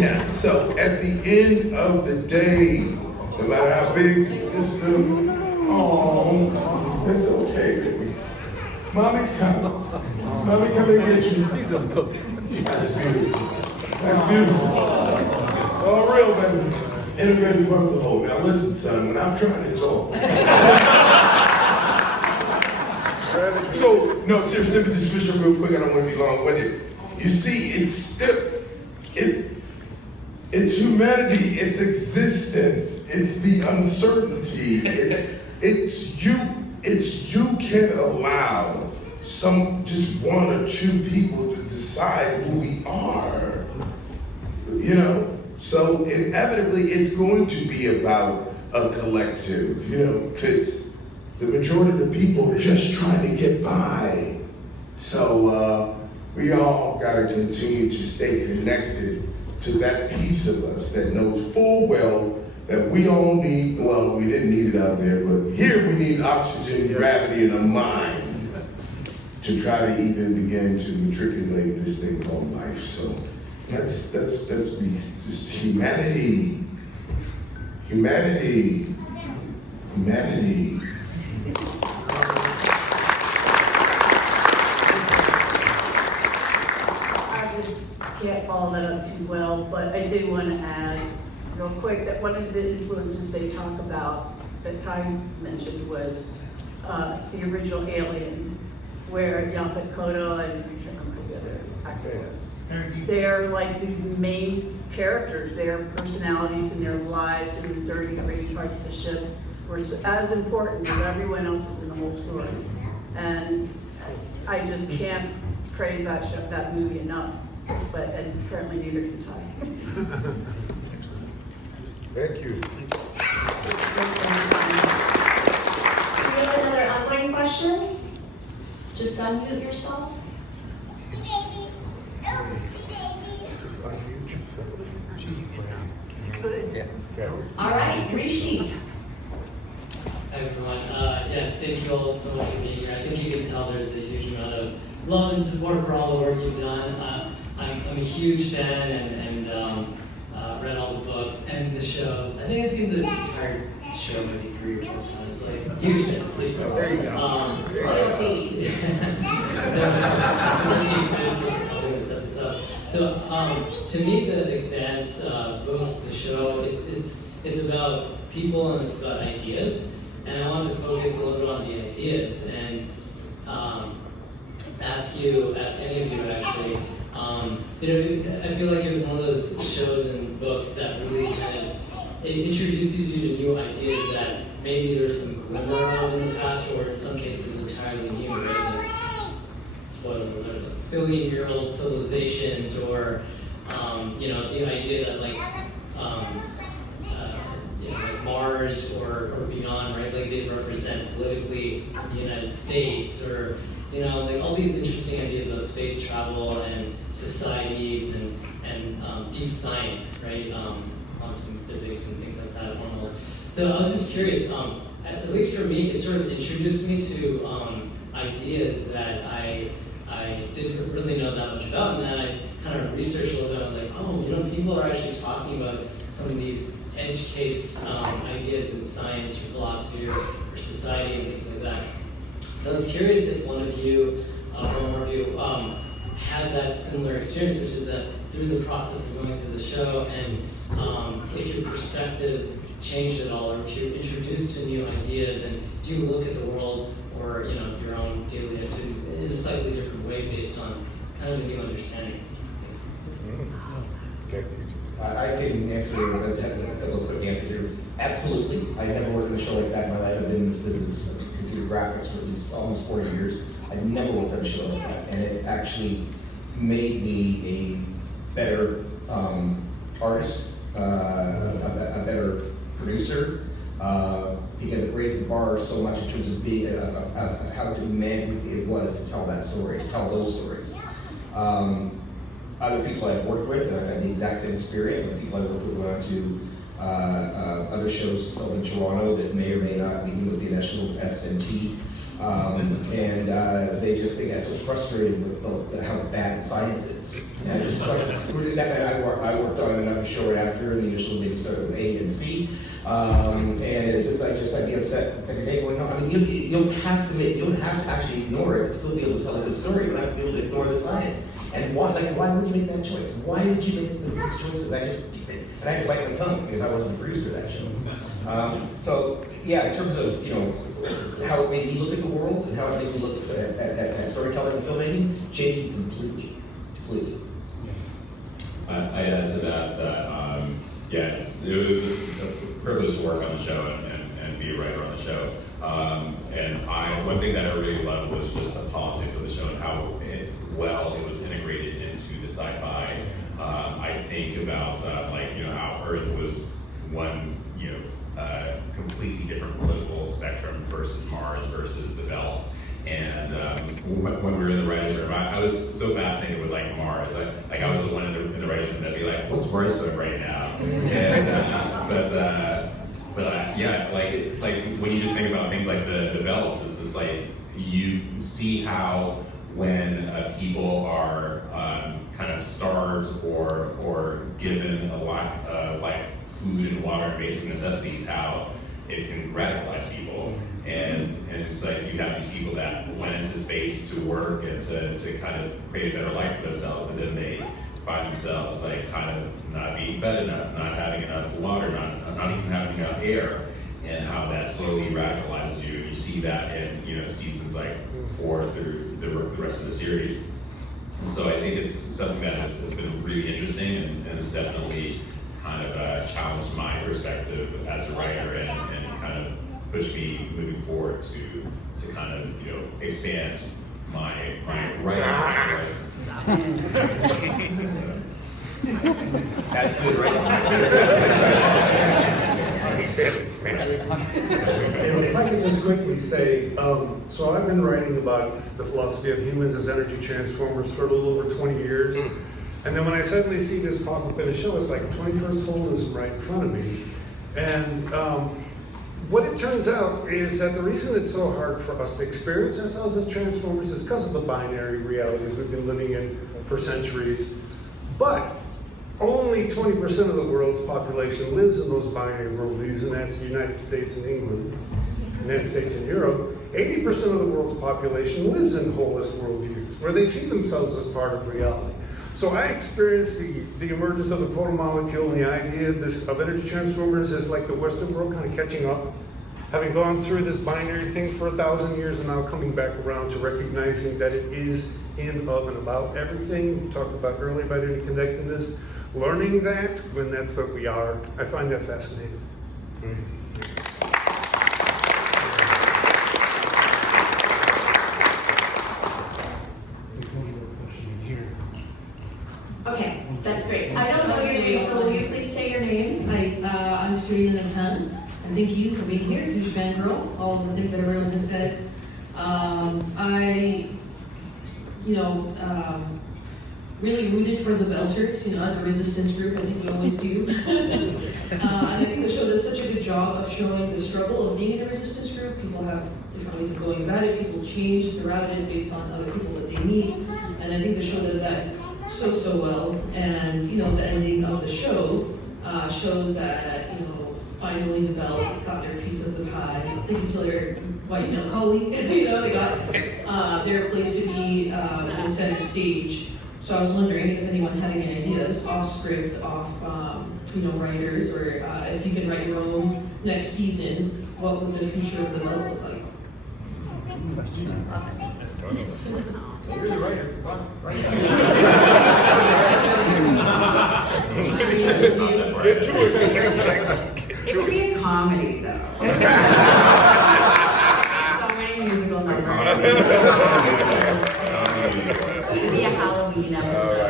Yeah, so at the end of the day, no matter how big the system, oh, it's okay, baby. Mommy's coming. Mommy coming to get you. That's beautiful. That's beautiful. All real, baby. Integrated work the whole. Now listen, son, when I'm trying to talk. So, no, seriously, let me just finish up real quick. I don't want to be long-winded. You see, it's humanity, it's existence, it's the uncertainty, it's you can allow just one or two people to decide who we are, you know? So inevitably it's going to be about a collective, you know, because the majority of the people are just trying to get by. So we all gotta continue to stay connected to that piece of us that knows full well that we all need, well, we didn't need it out there, but here we need oxygen, gravity, and a mind to try to even begin to matriculate this thing called life. So that's me. Just humanity. follow that up too well, but I did want to add real quick that one of the influences they talk about that Kai mentioned was the original Alien, where Yaphet Kotto and I can't remember the other actor was. They're like the main characters. Their personalities and their lives and the dirty, gritty parts of the ship were as important as everyone else's in the whole story. And I just can't praise that movie enough. But and apparently neither can Ty. Thank you. Do you have another online question? Just unmute yourself. All right, Rishi. Hi everyone. Thank you all so much for being here. I think you can tell there's a huge amount of love and support for all the work you've done. I'm a huge fan and read all the books and the shows. I think I've seen the entire show maybe 3 or 4 times. Like, huge fan. Please. There you go. So to me, the Expanse book, the show, it's about people and it's about ideas. And I wanted to focus a little bit on the ideas and ask any of you actually. I feel like it was one of those shows and books that really kind of it introduces you to new ideas that maybe there's some glimmer of in the past, or in some cases entirely new, right? Spoiler alert, billion-year-old civilizations, or the idea that like Mars or beyond, right? Like they represent politically the United States, or like all these interesting ideas about space travel and societies and deep science, right? Quantum physics and things like that. So I was just curious. At least for me, it sort of introduced me to ideas that I didn't really know that much about, and then I kind of researched a little bit. I was like, oh, people are actually talking about some of these edge case ideas in science or philosophy or society and things like that. So I was curious if one of you, or more of you, had that similar experience, which is that through the process of going through the show, and if your perspectives changed at all, or if you're introduced to new ideas, and do you look at the world or your own daily activities in a slightly different way based on kind of a new understanding? I can answer a couple of quick answers here. Absolutely. I never worked in a show like that in my life. I've been in this business of computer graphics for at least almost 40 years. I've never worked on a show like that. And it actually made me a better artist, a better producer, because it raised the bar so much in terms of being of how demanding it was to tell that story, to tell those stories. Other people I've worked with, I've had the exact same experience. Other people I've worked with went to other shows filmed in Toronto that may or may not begin with the initials S and T. And they just think that's so frustrated with how bad science is. And it's just like, I worked on another show right after, and the initial maybe started with A and C. And it's just like being set, hey, well, no, I mean, you don't have to actually ignore it, still be able to tell a good story. You don't have to be able to ignore the science. And why would you make that choice? Why did you make those choices? And I had to bite my tongue because I wasn't the producer of that show. So yeah, in terms of how it made me look at the world and how it made me look at storytelling and filmmaking, changed me completely. I'd add to that it was a privilege to work on the show and be a writer on the show. And one thing that I really loved was just the politics of the show and how it was integrated into the sci-fi. I think about how Earth was one completely different political spectrum versus Mars versus the Belt. And when we were in the writers' room, I was so fascinated with Mars. I was the one in the writers' room that'd be like, "What's Mars doing right now?" And when you just think about things like the Belt, it's just like you see how when people are kind of starved or given a lack of food and water and basic necessities, how it can radicalize people. And it's like you have these people that went into space to work and to kind of create a better life for themselves, but then they find themselves like kind of not being fed enough, not having enough water, not even having enough air, and how that slowly radicalizes you. You see that in seasons like 4 through the rest of the series. And so I think it's something that has been really interesting, and it's definitely kind of challenged my perspective as a writer, and kind of pushed me moving forward to kind of expand my writing horizons. That's good, right? If I could just quickly say, so I've been writing about the philosophy of humans as energy transformers for a little over 20 years. And then when I suddenly see this pop up in a show, it's like 21st holism right in front of me. And what it turns out is that the reason it's so hard for us to experience ourselves as transformers is because of the binary realities we've been living in for centuries. But only 20% of the world's population lives in those binary worldviews, and that's the United States and England, United States and Europe. 80% of the world's population lives in holist worldviews, where they see themselves as part of reality. So I experienced the emergence of the protomolecule and the idea of energy transformers as like the Western world kind of catching up, having gone through this binary thing for 1,000 years and now coming back around to recognizing that it is in, of, and about everything. We talked about earlier about interconnectedness. Learning that when that's what we are, I find that fascinating. Okay, that's great. I don't know your name, so will you please say your name? I'm Serena Nathan, and thank you for being here. Huge fangirl, all of the things that everyone has said. Really rooted for the Belters, as a resistance group. I think we always do. And I think the show does such a good job of showing the struggle of being in a resistance group. People have different ways of going about it. People change throughout it based on other people that they meet. And I think the show does that so well. And the ending of the show shows that finally the Belt got their piece of the pie. Thank you to their white male colleague. They got their place to be in center stage. So I was wondering if anyone had any ideas off script, off writers, or if you could write your own next season, what would the future of the Belt look like? You're the writer. Get to it. It would be a comedy, though. So many musical numbers. It would be a Halloween episode.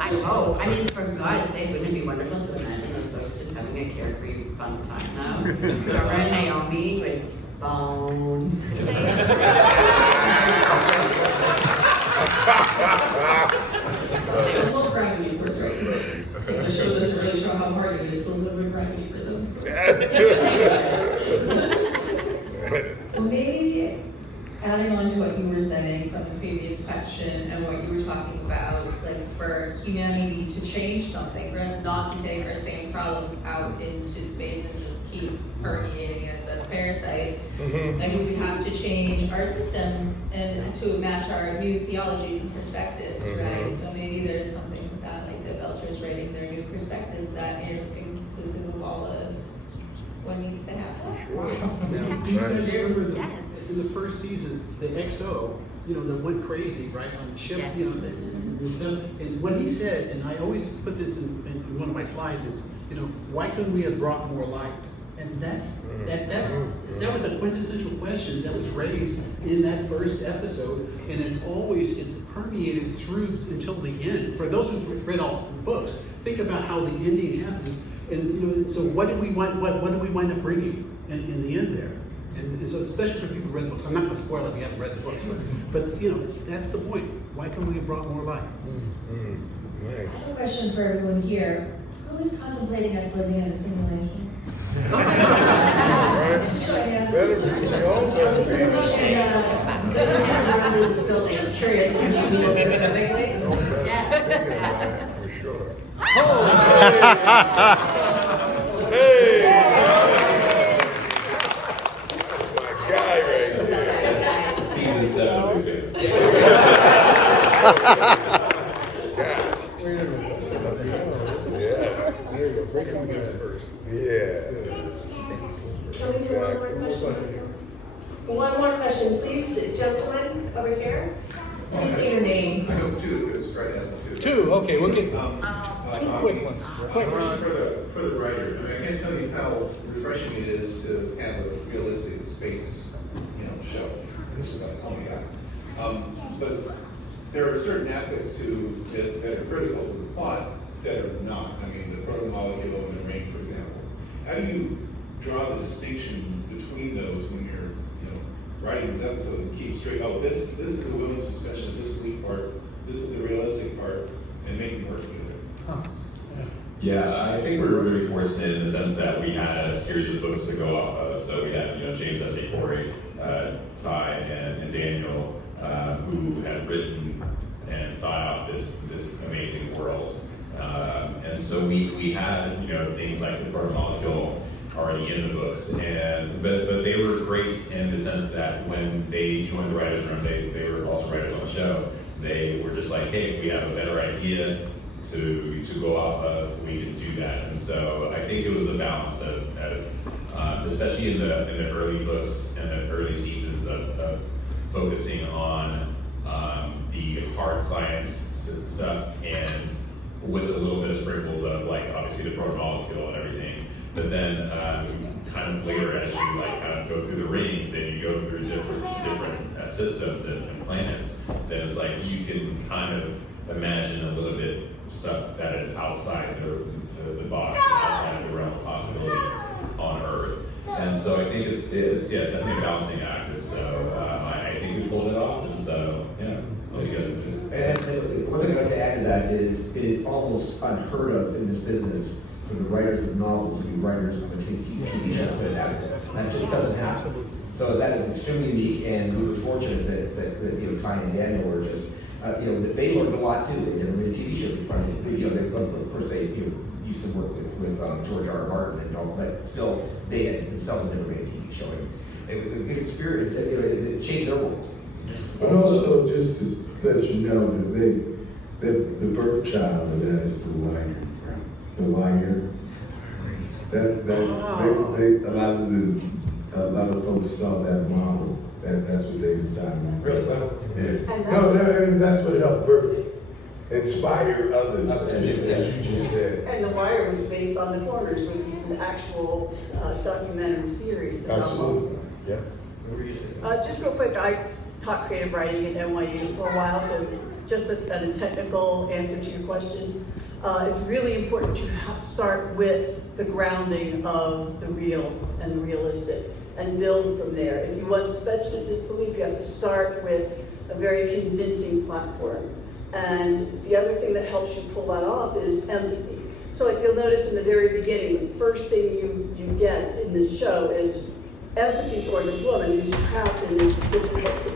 I hope. I mean, for God's sake, wouldn't it be wonderful to imagine us folks just having a carefree, fun time now? Trevor and Naomi with Bone. I love gravity, of course, right? The show doesn't really show how hard it is to live with gravity for them. Well, maybe adding on to what you were saying from the previous question and what you were talking about, like for humanity to change something, for us not to take our same problems out into space and just keep permeating as a parasite, I think we have to change our systems and to match our new theologies and perspectives, right? So maybe there's something with that, like the Belters writing their new perspectives that are inclusive of all of what needs to happen. In the first season, the XO, that went crazy, right, on the ship, and stuff. And what he said, and I always put this in one of my slides, is, why couldn't we have brought more light? And that was a quintessential question that was raised in that first episode, and it's permeated through until the end. For those who've read all the books, think about how the ending happens, and so what do we wind up bringing in the end there? And so, especially for people who read the books, I'm not going to spoil it if you haven't read the books, but that's the point. Why couldn't we have brought more light? I have a question for everyone here. Who is contemplating us living in a simulation? Just curious when you mean specifically. For sure. Season 7 experience. please, gentlemen over here. Please say your name. I know two, because Fred has two. Two, okay, we'll get two quick ones. Quick. For the writer, I mean, I can't tell you how refreshing it is to have a realistic space, show. This is like, oh my God. But there are certain aspects that are critical to the plot that are not. I mean, the proto-molecule and the ring, for example. How do you draw the distinction between those when you're writing these episodes and keep straight? Oh, this is the will and suspension of disbelief part. This is the realistic part, and make them work together. Huh. Yeah, I think we were very fortunate in the sense that we had a series of books to go off of. So we had, James S.A. Corey, Ty, and Daniel, who had written and thought out this amazing world. And so we had, things like the proto-molecule already in the books, but they were great in the sense that when they joined the writers' room, they were also writers on the show. They were just like, hey, if we have a better idea to go off of, we can do that. And so I think it was a balance of especially in the early books and the early seasons of focusing on the hard science stuff, and with a little bit of sprinkles of obviously the proto-molecule and everything. But then kind of later, as you kind of go through the rings and you go through different systems and planets, then it's like you can kind of imagine a little bit stuff that is outside the box, outside of the realm of possibility on Earth. And so I think it's definitely a balancing act. And so I think we pulled it off. And so what do you guys do? And one thing I'd like to add to that is it is almost unheard of in this business for the writers of novels to be writers of a TV show that's been adapted. That just doesn't happen. So that is extremely unique, and we were fortunate that Ty and Daniel were just they learned a lot too. They never made a TV show before. Of course they used to work with George R. R. Martin and all, but still they had themselves never made a TV show. It was a good experience. It changed their world. But also, just to let you know that the birth child of that is the liar. The liar. A lot of folks saw that model. That's what they designed. Really? Yeah. That's what helped birth, inspire others, as you just said. And The Wire was based on The Corners, which is an actual documentary series. Absolutely. Yeah. Just real quick, I taught creative writing at NYU for a while, so just a technical answer to your question. It's really important to start with the grounding of the real and the realistic and build from there. If you want suspension of disbelief, you have to start with a very convincing platform. And the other thing that helps you pull that off is empathy. So like you'll notice in the very beginning, the first thing you get in this show is empathy for this woman who's trapped in this difficult